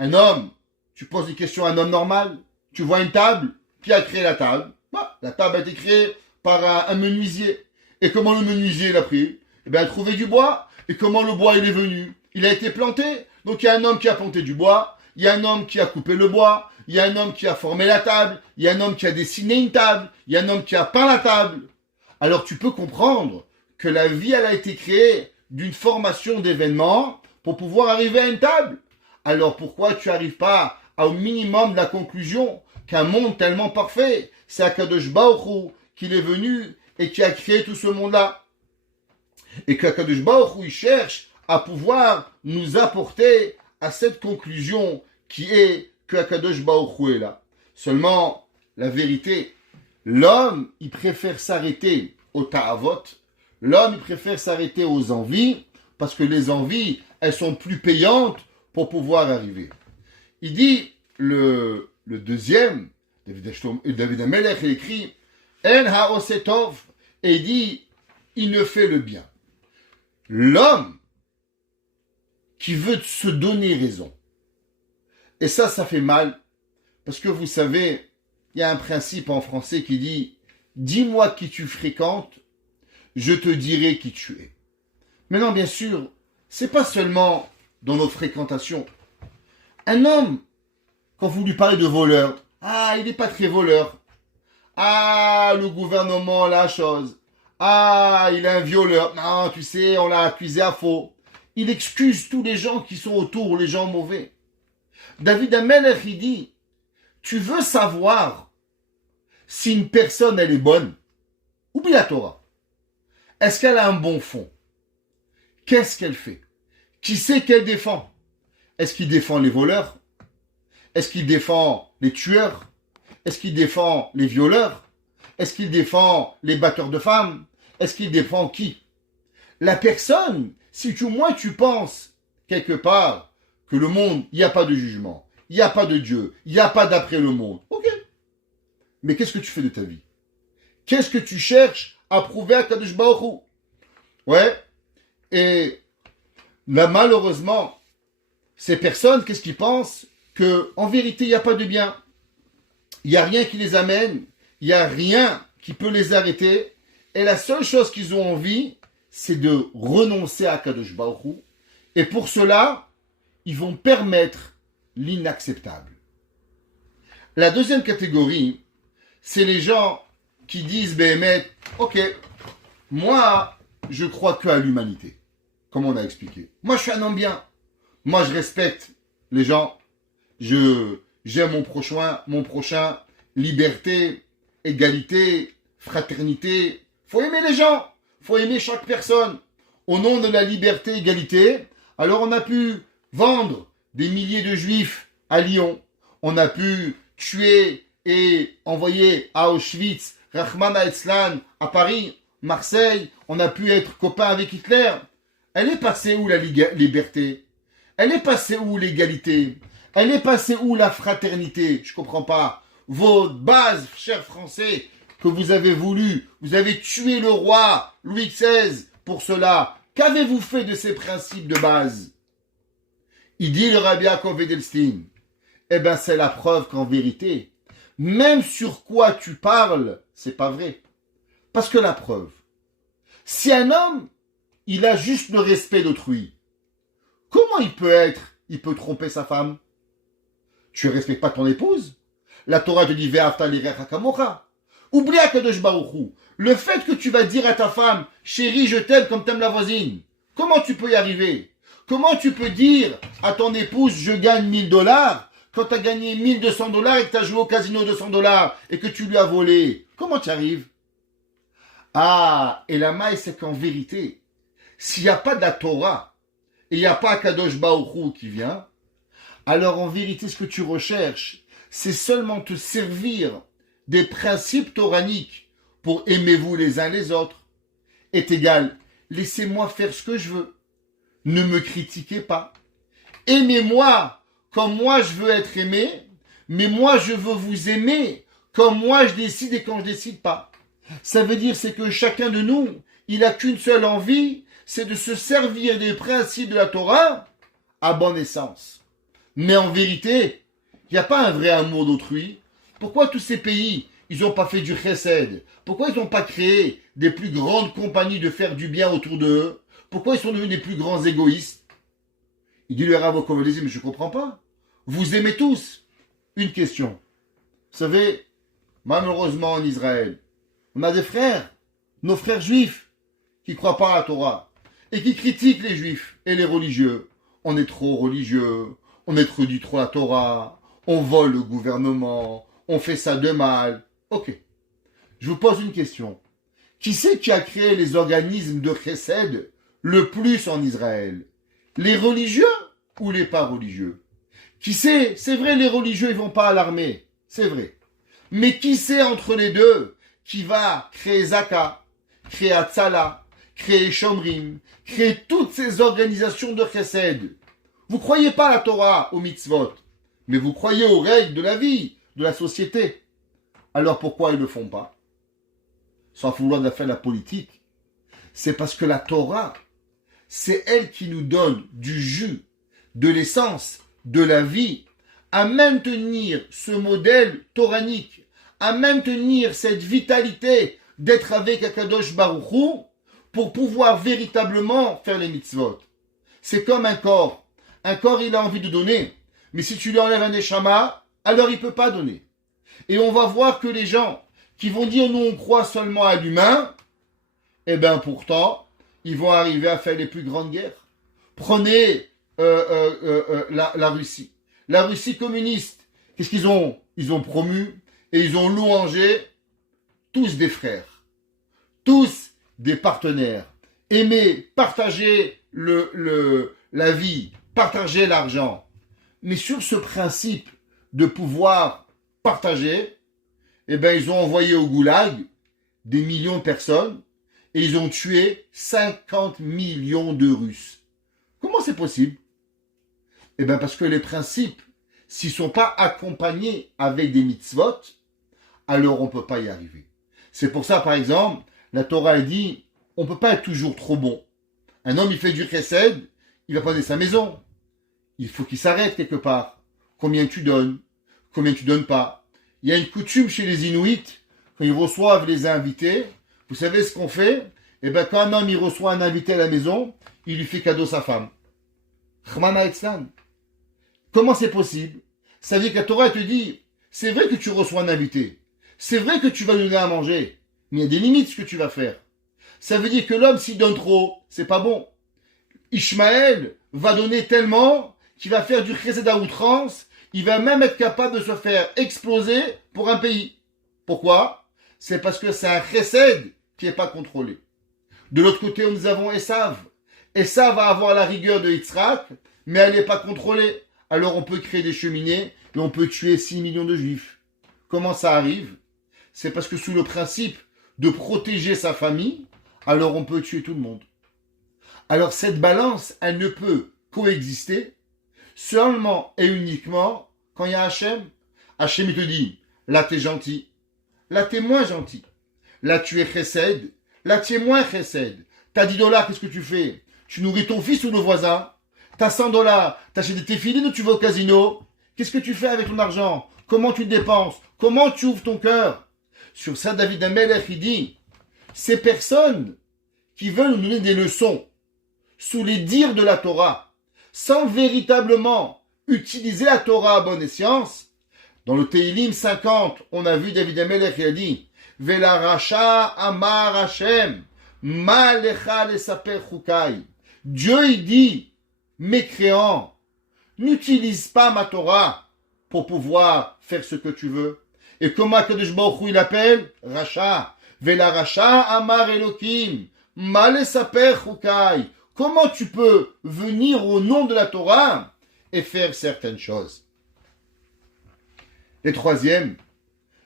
Un homme, tu poses une question à un homme normal, tu vois une table, qui a créé la table? Bah, la table a été créée par un menuisier. Et comment le menuisier l'a pris? Eh bien, il a trouvé du bois. Et comment le bois il est venu? Il a été planté. Donc il y a un homme qui a planté du bois, il y a un homme qui a coupé le bois, il y a un homme qui a formé la table, il y a un homme qui a dessiné une table, il y a un homme qui a peint la table. Alors tu peux comprendre que la vie, elle a été créée d'une formation d'événements pour pouvoir arriver à une table. Alors pourquoi tu n'arrives pas au minimum de la conclusion qu'un monde tellement parfait, c'est Akadosh Baruch Hu qui est venu et qui a créé tout ce monde-là. Et qu'Akadosh Baruch Hu, il cherche à pouvoir nous apporter à cette conclusion qui est que Akadosh Baruch Hu est là. Seulement, la vérité, l'homme, il préfère s'arrêter au ta'avot, l'homme, il préfère s'arrêter aux envies, parce que les envies, elles sont plus payantes pour pouvoir arriver. Il dit, le deuxième, David Amelech, il écrit, En ha'osetov, et il dit, il ne fait le bien. L'homme qui veut se donner raison. Et ça fait mal, parce que vous savez, il y a un principe en français qui dit, dis-moi qui tu fréquentes, je te dirai qui tu es. Maintenant, bien sûr, c'est pas seulement dans nos fréquentations. Un homme, quand vous lui parlez de voleur, ah, il n'est pas très voleur. Ah, le gouvernement, la chose. Ah, il est un violeur. Non, tu sais, on l'a accusé à faux. Il excuse tous les gens qui sont autour, les gens mauvais. David Amelech, il dit, tu veux savoir si une personne, elle est bonne? Oublie la Torah. Est-ce qu'elle a un bon fond? Qu'est-ce qu'elle fait? Qui c'est qu'elle défend? Est-ce qu'il défend les voleurs? Est-ce qu'il défend les tueurs? Est-ce qu'il défend les violeurs? Est-ce qu'il défend les batteurs de femmes? Est-ce qu'il défend qui? La personne, si tu, au moins tu penses quelque part que le monde, il n'y a pas de jugement, il n'y a pas de Dieu, il n'y a pas d'après le monde. Ok. Mais qu'est-ce que tu fais de ta vie? Qu'est-ce que tu cherches à prouver à Kadosh Baruch Hu? Ouais. Et là, malheureusement, ces personnes, qu'est-ce qu'ils pensent? Que en vérité, il n'y a pas de bien. Il n'y a rien qui les amène. Il n'y a rien qui peut les arrêter. Et la seule chose qu'ils ont envie, c'est de renoncer à Kadosh Baruch Hu. Et pour cela, ils vont permettre l'inacceptable. La deuxième catégorie, c'est les gens qui disent, Béhémet, ok, moi, je crois que à l'humanité, comme on a expliqué. Moi, je suis un homme bien. Moi, je respecte les gens. J'aime mon prochain, liberté, égalité, fraternité. Faut aimer les gens. Faut aimer chaque personne. Au nom de la liberté, égalité, alors on a pu vendre des milliers de juifs à Lyon. On a pu tuer et envoyer à Auschwitz, Rahman Etzlan à Paris, Marseille. On a pu être copains avec Hitler. Elle est passée où la liberté? Elle est passée où l'égalité? Elle est passée où la fraternité? Je comprends pas. Vos bases, chers Français, que vous avez voulu, vous avez tué le roi Louis XVI pour cela. Qu'avez-vous fait de ces principes de base? Il dit le Rabbi Yaakov Edelstein. Eh bien, c'est la preuve qu'en vérité, même sur quoi tu parles, c'est pas vrai. Parce que la preuve, si un homme, il a juste le respect d'autrui, comment il peut tromper sa femme? Tu ne respectes pas ton épouse? La Torah te dit Ve'afta lirecha kamocha. Oublie Akadosh Baruch Hu. Le fait que tu vas dire à ta femme, chérie, je t'aime comme t'aimes la voisine, comment tu peux y arriver? Comment tu peux dire à ton épouse, je gagne $1000 quand tu as gagné $1200 et que tu as joué au casino $200 et que tu lui as volé? Comment tu arrives? Ah, et la maille, c'est qu'en vérité, s'il n'y a pas de la Torah et il n'y a pas Akadosh Baruch Hu qui vient, alors en vérité, ce que tu recherches, c'est seulement te servir des principes toraniques pour aimez-vous les uns les autres. Est égal, laissez-moi faire ce que je veux. Ne me critiquez pas. Aimez-moi comme moi je veux être aimé, mais moi je veux vous aimer comme moi je décide et quand je décide pas. Ça veut dire c'est que chacun de nous, il a qu'une seule envie, c'est de se servir des principes de la Torah à bon essence. Mais en vérité, il n'y a pas un vrai amour d'autrui. Pourquoi tous ces pays, ils n'ont pas fait du chesed? Pourquoi ils n'ont pas créé des plus grandes compagnies de faire du bien autour d'eux? Pourquoi ils sont devenus des plus grands égoïstes? Il dit le Rav Okovelizim, mais je ne comprends pas. Vous aimez tous. Une question. Vous savez, malheureusement en Israël, on a des frères, nos frères juifs, qui ne croient pas à la Torah et qui critiquent les juifs et les religieux. On est trop religieux, on étudie trop la Torah, on vole le gouvernement, on fait ça de mal. Ok. Je vous pose une question. Qui c'est qui a créé les organismes de chesed le plus en Israël? Les religieux ou les pas religieux? Qui sait? C'est vrai, les religieux, ils vont pas à l'armée. C'est vrai. Mais qui sait entre les deux qui va créer Zaka, créer Hatzala, créer Shomrim, créer toutes ces organisations de chesed? Vous croyez pas à la Torah, aux mitzvot, mais vous croyez aux règles de la vie, de la société. Alors pourquoi ils ne le font pas? Sans vouloir faire la politique. C'est parce que la Torah, c'est elle qui nous donne du jus, de l'essence, de la vie, à maintenir ce modèle toranique, à maintenir cette vitalité d'être avec Akadosh Baruch Hu pour pouvoir véritablement faire les mitzvot. C'est comme un corps. Un corps, il a envie de donner, mais si tu lui enlèves un neshama, alors il ne peut pas donner. Et on va voir que les gens qui vont dire nous on croit seulement à l'humain, et bien pourtant, ils vont arriver à faire les plus grandes guerres. Prenez la Russie. La Russie communiste, qu'est-ce qu'ils ont? Ils ont promu et ils ont louangé tous des frères, tous des partenaires. Aimer, partager la vie, partager l'argent. Mais sur ce principe de pouvoir partager, eh ben, ils ont envoyé au goulag des millions de personnes et ils ont tué 50 millions de Russes. Comment c'est possible? Eh bien, parce que les principes, s'ils ne sont pas accompagnés avec des mitzvot, alors on ne peut pas y arriver. C'est pour ça, par exemple, la Torah dit, on ne peut pas être toujours trop bon. Un homme, il fait du chesed, il va pas donner sa maison. Il faut qu'il s'arrête quelque part. Combien tu donnes? Combien tu donnes pas? Il y a une coutume chez les Inuits, quand ils reçoivent les invités, vous savez ce qu'on fait? Eh bien, quand un homme il reçoit un invité à la maison, il lui fait cadeau sa femme. Chmana etzlan. Comment c'est possible? Ça veut dire que la Torah te dit, c'est vrai que tu reçois un invité, c'est vrai que tu vas lui donner à manger, mais il y a des limites ce que tu vas faire. Ça veut dire que l'homme, s'il donne trop, c'est pas bon. Ishmaël va donner tellement qu'il va faire du chesed à outrance, il va même être capable de se faire exploser pour un pays. Pourquoi? C'est parce que c'est un chesed qui n'est pas contrôlé. De l'autre côté, nous avons Esav. Esav va avoir la rigueur de Yitzhak, mais elle n'est pas contrôlée. Alors on peut créer des cheminées et on peut tuer 6 millions de juifs. Comment ça arrive? C'est parce que sous le principe de protéger sa famille, alors on peut tuer tout le monde. Alors cette balance, elle ne peut coexister seulement et uniquement quand il y a Hachem. Hachem, il te dit, là t'es gentil, là t'es moins gentil, là tu es chesed, là tu es moins chesed. T'as 10 dollars, qu'est-ce que tu fais? Tu nourris ton fils ou le voisin? T'as 100 dollars, t'achètes des téfilines ou tu vas au casino? Qu'est-ce que tu fais avec ton argent? Comment tu le dépenses? Comment tu ouvres ton cœur? Sur ça, David Amelech, il dit, ces personnes qui veulent nous donner des leçons sous les dires de la Torah, sans véritablement utiliser la Torah à bonne escience, dans le Teilim 50, on a vu David Amelech, il a dit, Vela Racha Amar Hashem, Ma lecha lesaper chukai. Dieu, il dit, mécréant, n'utilise pas ma Torah pour pouvoir faire ce que tu veux. Et comment Kadosh Baruch Hu il appelle? Racha. Vela Racha Amar Elokim, Ma lesaper chukai. Comment tu peux venir au nom de la Torah et faire certaines choses? Et troisième,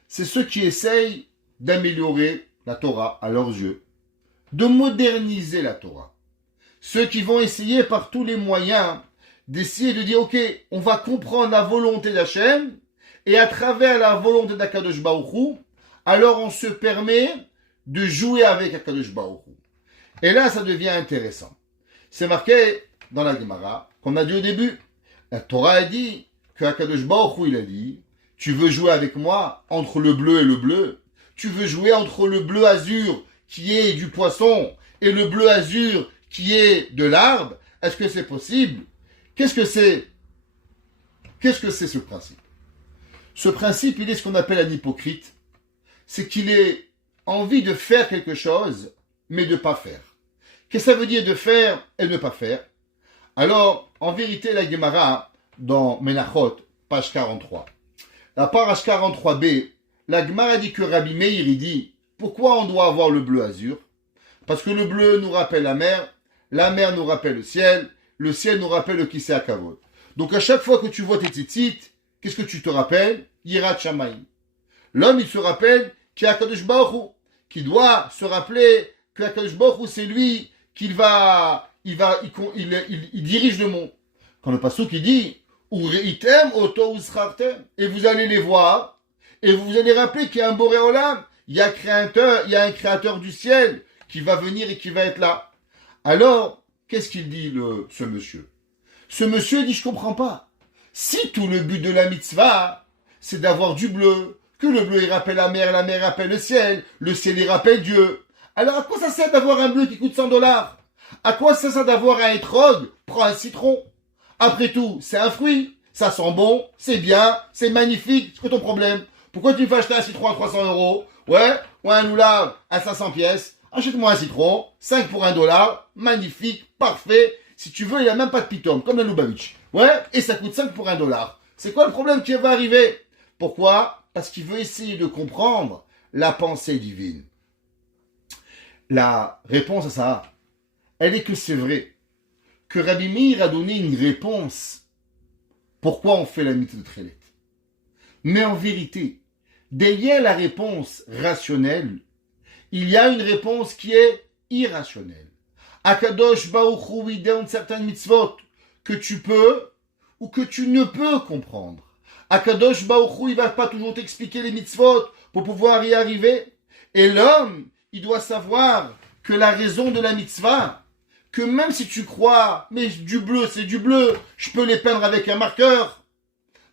c'est ceux qui essayent d'améliorer la Torah à leurs yeux, de moderniser la Torah. Ceux qui vont essayer par tous les moyens d'essayer de dire, ok, on va comprendre la volonté d'Hachem, et à travers la volonté d'Akadosh Baruch Hu, alors on se permet de jouer avec Akadosh Baruch Hu. Et là, ça devient intéressant. C'est marqué dans la Gemara, qu'on a dit au début. La Torah a dit que Akadosh Baruch Hu, il a dit, tu veux jouer avec moi entre le bleu et le bleu. Tu veux jouer entre le bleu azur qui est du poisson et le bleu azur qui est de l'arbre. Est-ce que c'est possible? Qu'est-ce que c'est ce principe? Ce principe, il est ce qu'on appelle un hypocrite. C'est qu'il ait envie de faire quelque chose, mais de ne pas faire. Qu'est-ce que ça veut dire de faire et de ne pas faire? Alors, en vérité, la Gemara, dans Menachot, page 43, la page 43b, la Gemara dit que Rabbi Meir, il dit, pourquoi on doit avoir le bleu azur? Parce que le bleu nous rappelle la mer nous rappelle le ciel nous rappelle le Kisei HaKavod. Donc à chaque fois que tu vois tes tzitzit, qu'est-ce que tu te rappelles? Yirat Shamayim. L'homme, il se rappelle qu'il y a Kadosh Baruch Hu, qui doit se rappeler que Kadosh Baruch Hu, c'est lui qui il dirige le monde. Quand le pasuk qui dit, Ureitem oto uschartem, et vous allez les voir, et vous allez rappeler qu'il y a un Boré Olam, il y a un créateur du ciel qui va venir et qui va être là. Alors, qu'est-ce qu'il dit, ce monsieur? Ce monsieur dit, je comprends pas. Si tout le but de la mitzvah, c'est d'avoir du bleu, que le bleu il rappelle la mer rappelle le ciel il rappelle Dieu, alors à quoi ça sert d'avoir un bleu qui coûte 100 dollars? À quoi ça sert d'avoir un étrog? Prends un citron. Après tout, c'est un fruit. Ça sent bon, c'est bien, c'est magnifique. C'est quoi ton problème? Pourquoi tu vas acheter un citron à 300 euros Ouais, ou un loulav à 500 pièces. Achète-moi un citron, 5 pour $1, magnifique, parfait. Si tu veux, il n'y a même pas de pitom, comme le Lubavitch. Ouais, et ça coûte 5 pour $1. C'est quoi le problème qui va arriver? Pourquoi? Parce qu'il veut essayer de comprendre la pensée divine. La réponse à ça, elle est que c'est vrai que Rabbi Meir a donné une réponse. Pourquoi on fait la mitzvah de Tchelet? Mais en vérité, derrière la réponse rationnelle, il y a une réponse qui est irrationnelle. Akadosh Baruch Hu il donne certaines mitzvot que tu peux ou que tu ne peux comprendre. Akadosh Baruch Hu il va pas toujours t'expliquer les mitzvot pour pouvoir y arriver. Et l'homme, il doit savoir que la raison de la mitzvah, que même si tu crois, mais du bleu c'est du bleu, je peux les peindre avec un marqueur,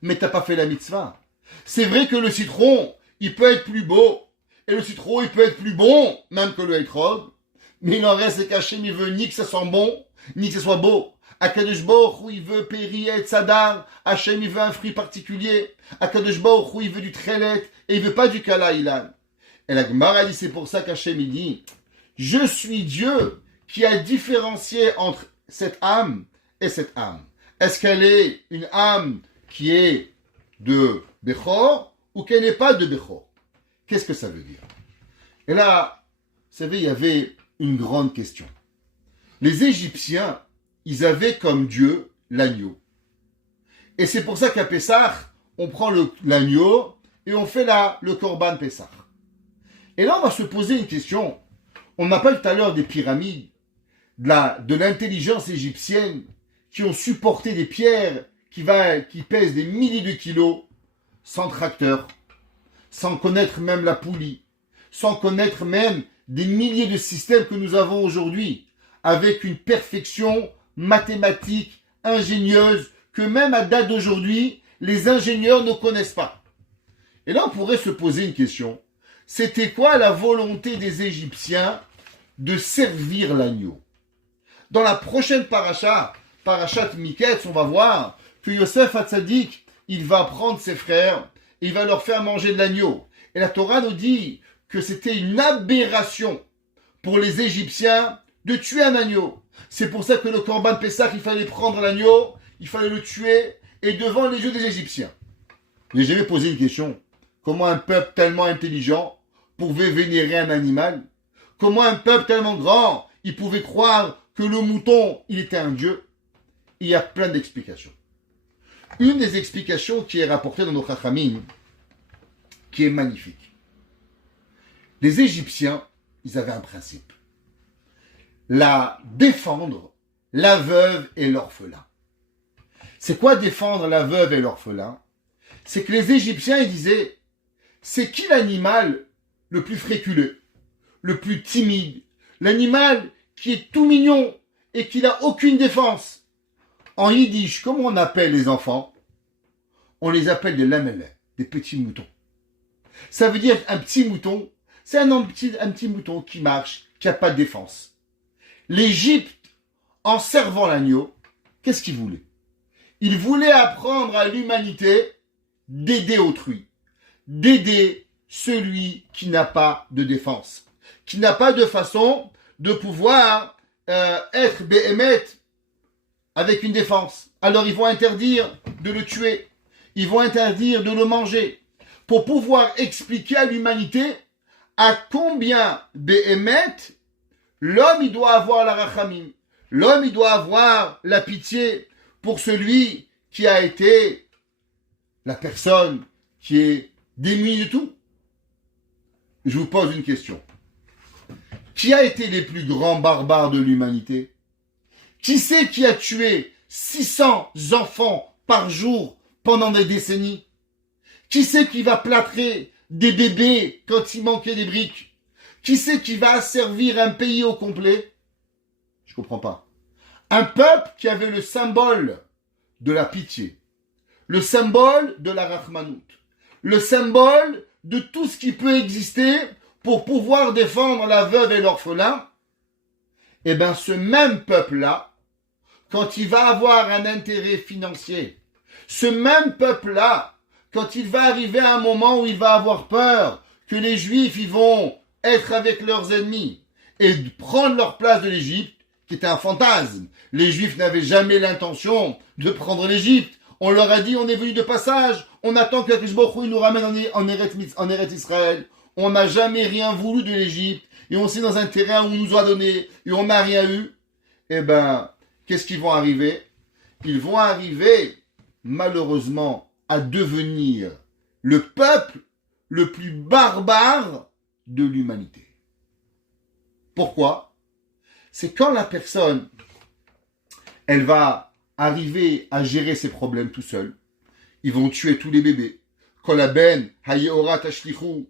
mais t'as pas fait la mitzvah. C'est vrai que le citron, il peut être plus beau, et le citron, il peut être plus bon, même que le hétrog, mais il en reste qu'Hachem, il veut ni que ça sent bon, ni que ça soit beau. Akadosh Baruch Hu, il veut péri et tzadar, Hachem, il veut un fruit particulier. Akadosh Baruch Hu, il veut du trelet, et il veut pas du kala ilan. Et la Gemara dit, c'est pour ça qu'Hachem, il dit, je suis Dieu qui a différencié entre cette âme et cette âme. Est-ce qu'elle est une âme qui est de Bechor ou qu'elle n'est pas de Bechor? Qu'est-ce que ça veut dire? Et là, vous savez, il y avait une grande question. Les Égyptiens, ils avaient comme Dieu l'agneau. Et c'est pour ça qu'à Pessah, on prend l'agneau et on fait le Korban Pessah. Et là, on va se poser une question. On appelle tout à l'heure des pyramides, de l'intelligence égyptienne, qui ont supporté des pierres qui pèsent des milliers de kilos, sans tracteur, sans connaître même la poulie, sans connaître même des milliers de systèmes que nous avons aujourd'hui, avec une perfection mathématique, ingénieuse, que même à date d'aujourd'hui, les ingénieurs ne connaissent pas. Et là, on pourrait se poser une question. C'était quoi la volonté des Égyptiens de servir l'agneau? Dans la prochaine parashat Miketz, on va voir que Yosef Hatzadik, il va prendre ses frères et il va leur faire manger de l'agneau. Et la Torah nous dit que c'était une aberration pour les Égyptiens de tuer un agneau. C'est pour ça que le Korban Pessah, il fallait prendre l'agneau, il fallait le tuer, et devant les yeux des Égyptiens. J'ai jamais posé une question. Comment un peuple tellement intelligent pouvait vénérer un animal? Comment un peuple tellement grand, il pouvait croire que le mouton, il était un dieu? Il y a plein d'explications. Une des explications qui est rapportée dans nos Chachamim, qui est magnifique. Les Égyptiens, ils avaient un principe. Défendre la veuve et l'orphelin. C'est quoi défendre la veuve et l'orphelin? C'est que les Égyptiens, ils disaient, c'est qui l'animal le plus fréculeux, le plus timide, l'animal qui est tout mignon et qui n'a aucune défense? En yiddish, comment on appelle les enfants? On les appelle des lamelles, des petits moutons. Ça veut dire un petit mouton, c'est un petit mouton qui marche, qui n'a pas de défense. L'Égypte, en servant l'agneau, qu'est-ce qu'il voulait? Il voulait apprendre à l'humanité d'aider autrui, d'aider celui qui n'a pas de défense, qui n'a pas de façon de pouvoir être béhémet avec une défense. Alors ils vont interdire de le tuer, ils vont interdire de le manger, pour pouvoir expliquer à l'humanité à combien béhémet l'homme il doit avoir la rachamim, l'homme il doit avoir la pitié pour celui qui a été la personne qui est démunie de tout. Je vous pose une question. Qui a été les plus grands barbares de l'humanité? Qui c'est qui a tué 600 enfants par jour pendant des décennies? Qui c'est qui va plâtrer des bébés quand il manquait des briques? Qui c'est qui va asservir un pays au complet? Je comprends pas. Un peuple qui avait le symbole de la pitié, le symbole de la rachmanout, le symbole de tout ce qui peut exister pour pouvoir défendre la veuve et l'orphelin, eh bien ce même peuple-là, quand il va avoir un intérêt financier, ce même peuple-là, quand il va arriver à un moment où il va avoir peur que les Juifs ils vont être avec leurs ennemis et prendre leur place de l'Égypte, qui était un fantasme. Les Juifs n'avaient jamais l'intention de prendre l'Égypte. On leur a dit, on est venu de passage, on attend que Akadosh Baruch Hu nous ramène en Eretz Israël. On n'a jamais rien voulu de l'Égypte, et on s'est dans un terrain où on nous a donné, et on n'a rien eu. Eh ben, qu'est-ce qu'ils vont arriver? Ils vont arriver, malheureusement, à devenir le peuple le plus barbare de l'humanité. Pourquoi? C'est quand la personne, elle va arriver à gérer ses problèmes tout seul. Ils vont tuer tous les bébés. Quand la ben, hayehora tashlichou,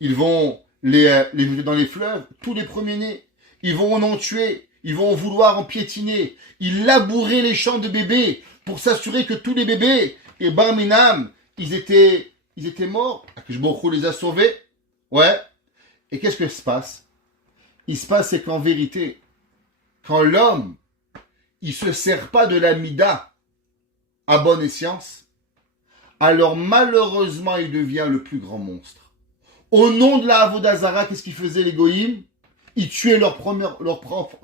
ils vont les jeter dans les fleuves, tous les premiers-nés. Ils vont en tuer, ils vont vouloir en piétiner. Ils labouraient les champs de bébés pour s'assurer que tous les bébés, et Barminam, ils étaient morts. Que Baruch Hu les a sauvés. Ouais. Et qu'est-ce que se passe? Il se passe, c'est qu'en vérité, quand l'homme, il se sert pas de la mida à bonne escience, alors malheureusement, il devient le plus grand monstre. Au nom de la Avodah Zara, qu'est-ce qu'ils faisaient les goïms? Ils tuaient leur propre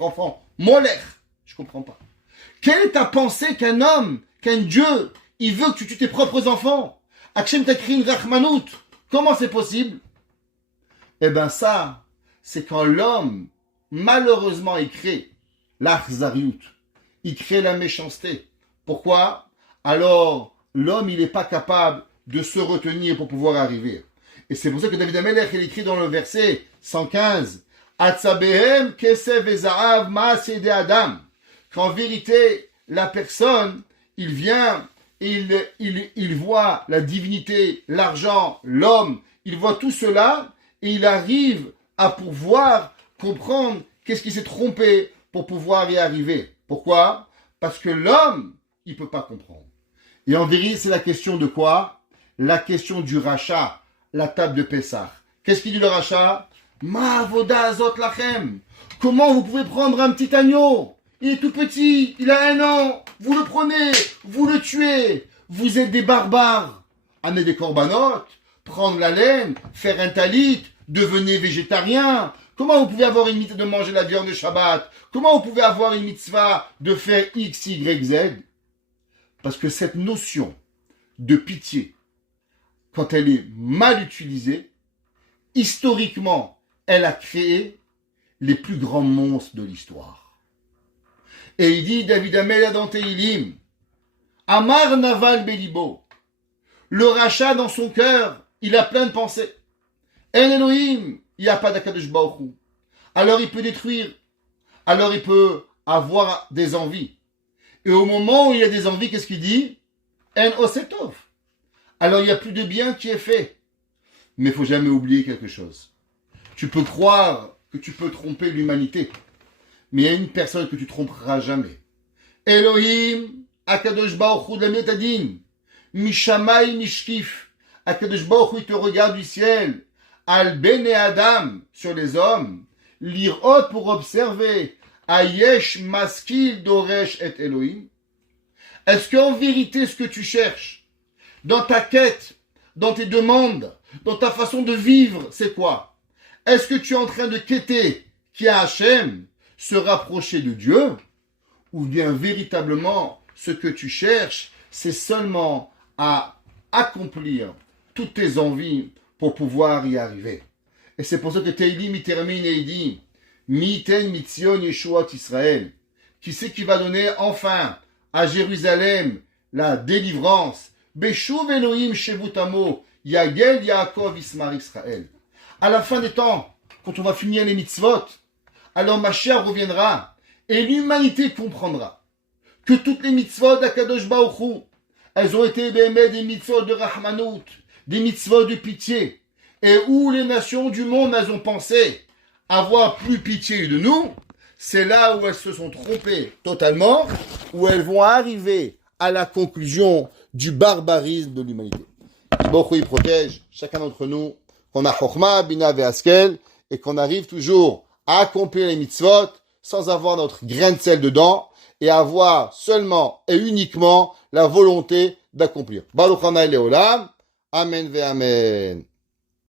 enfant. Molech. Je comprends pas. Quelle est ta pensée qu'un homme, qu'un Dieu, il veut que tu tues tes propres enfants? Hachem t'a créé une rachmanout. Comment c'est possible? Eh ben ça, c'est quand l'homme, malheureusement, il crée l'achzariout. Il crée la méchanceté. Pourquoi? Alors, l'homme, il n'est pas capable de se retenir pour pouvoir arriver. Et c'est pour ça que David Amelech, il écrit dans le verset 115, Atzabehem kesev ezaav ma'aseh Adam. Qu'en vérité, la personne, il vient, il voit la divinité, l'argent, l'homme, il voit tout cela, et il arrive à pouvoir comprendre qu'est-ce qui s'est trompé pour pouvoir y arriver. Pourquoi? Parce que l'homme, il ne peut pas comprendre. Et en vérité, c'est la question de quoi? La question du rachat. La table de Pessah. Qu'est-ce qu'il dit le rachat? Ma avoda azot lachem. Comment vous pouvez prendre un petit agneau? Il est tout petit, il a 1 an. Vous le prenez, vous le tuez. Vous êtes des barbares. Amenez des corbanotes, prendre la laine, faire un talit, devenez végétarien. Comment vous pouvez avoir une mitzvah de manger la viande de Shabbat? Comment vous pouvez avoir une mitzvah de faire X, Y, Z? Parce que cette notion de pitié, quand elle est mal utilisée, historiquement, elle a créé les plus grands monstres de l'histoire. Et il dit, David Amelech dans Tehilim, Amar Naval Belibo, le rachat dans son cœur, il a plein de pensées. En Elohim, il n'y a pas d'Akadosh Baruch Hu. Alors il peut détruire, alors il peut avoir des envies. Et au moment où il a des envies, qu'est-ce qu'il dit? En Osetov. Alors il n'y a plus de bien qui est fait. Mais il ne faut jamais oublier quelque chose. Tu peux croire que tu peux tromper l'humanité, mais il y a une personne que tu tromperas jamais. Elohim, Akadosh Baruch Hu de la Metadin, Mishamay Mishkif, Akadosh Baruch Hu il te regarde du ciel, Al Bene Adam, sur les hommes, Lirot pour observer, Ayesh Maskil Doresh et Elohim. Est-ce qu'en vérité ce que tu cherches, dans ta quête, dans tes demandes, dans ta façon de vivre, c'est quoi? Est-ce que tu es en train de quêter qui a Hachem, se rapprocher de Dieu? Ou bien véritablement, ce que tu cherches, c'est seulement à accomplir toutes tes envies pour pouvoir y arriver. Et c'est pour ça que Tehilim il termine et il dit, Miten mitzion Yeshuat Israël. Qui c'est qui va donner enfin à Jérusalem la délivrance? Beshuv Elohim Shevutamo, Yagel Yaakov Ismar Israël. À la fin des temps, quand on va finir les mitzvot, alors Mashiach reviendra et l'humanité comprendra que toutes les mitzvot d'Akadosh Baruch Hu, elles ont été des mitzvot de Rahmanout, des mitzvot de pitié, et où les nations du monde elles ont pensé avoir plus pitié de nous, c'est là où elles se sont trompées totalement, où elles vont arriver à la conclusion du barbarisme de l'humanité. Baruch Hu il protège chacun d'entre nous, qu'on a Chokhmah, Bina Ve'askel, et qu'on arrive toujours à accomplir les mitzvot sans avoir notre grain de sel dedans, et avoir seulement et uniquement la volonté d'accomplir. Baruch Hanai Leolam, Amen Ve'amen.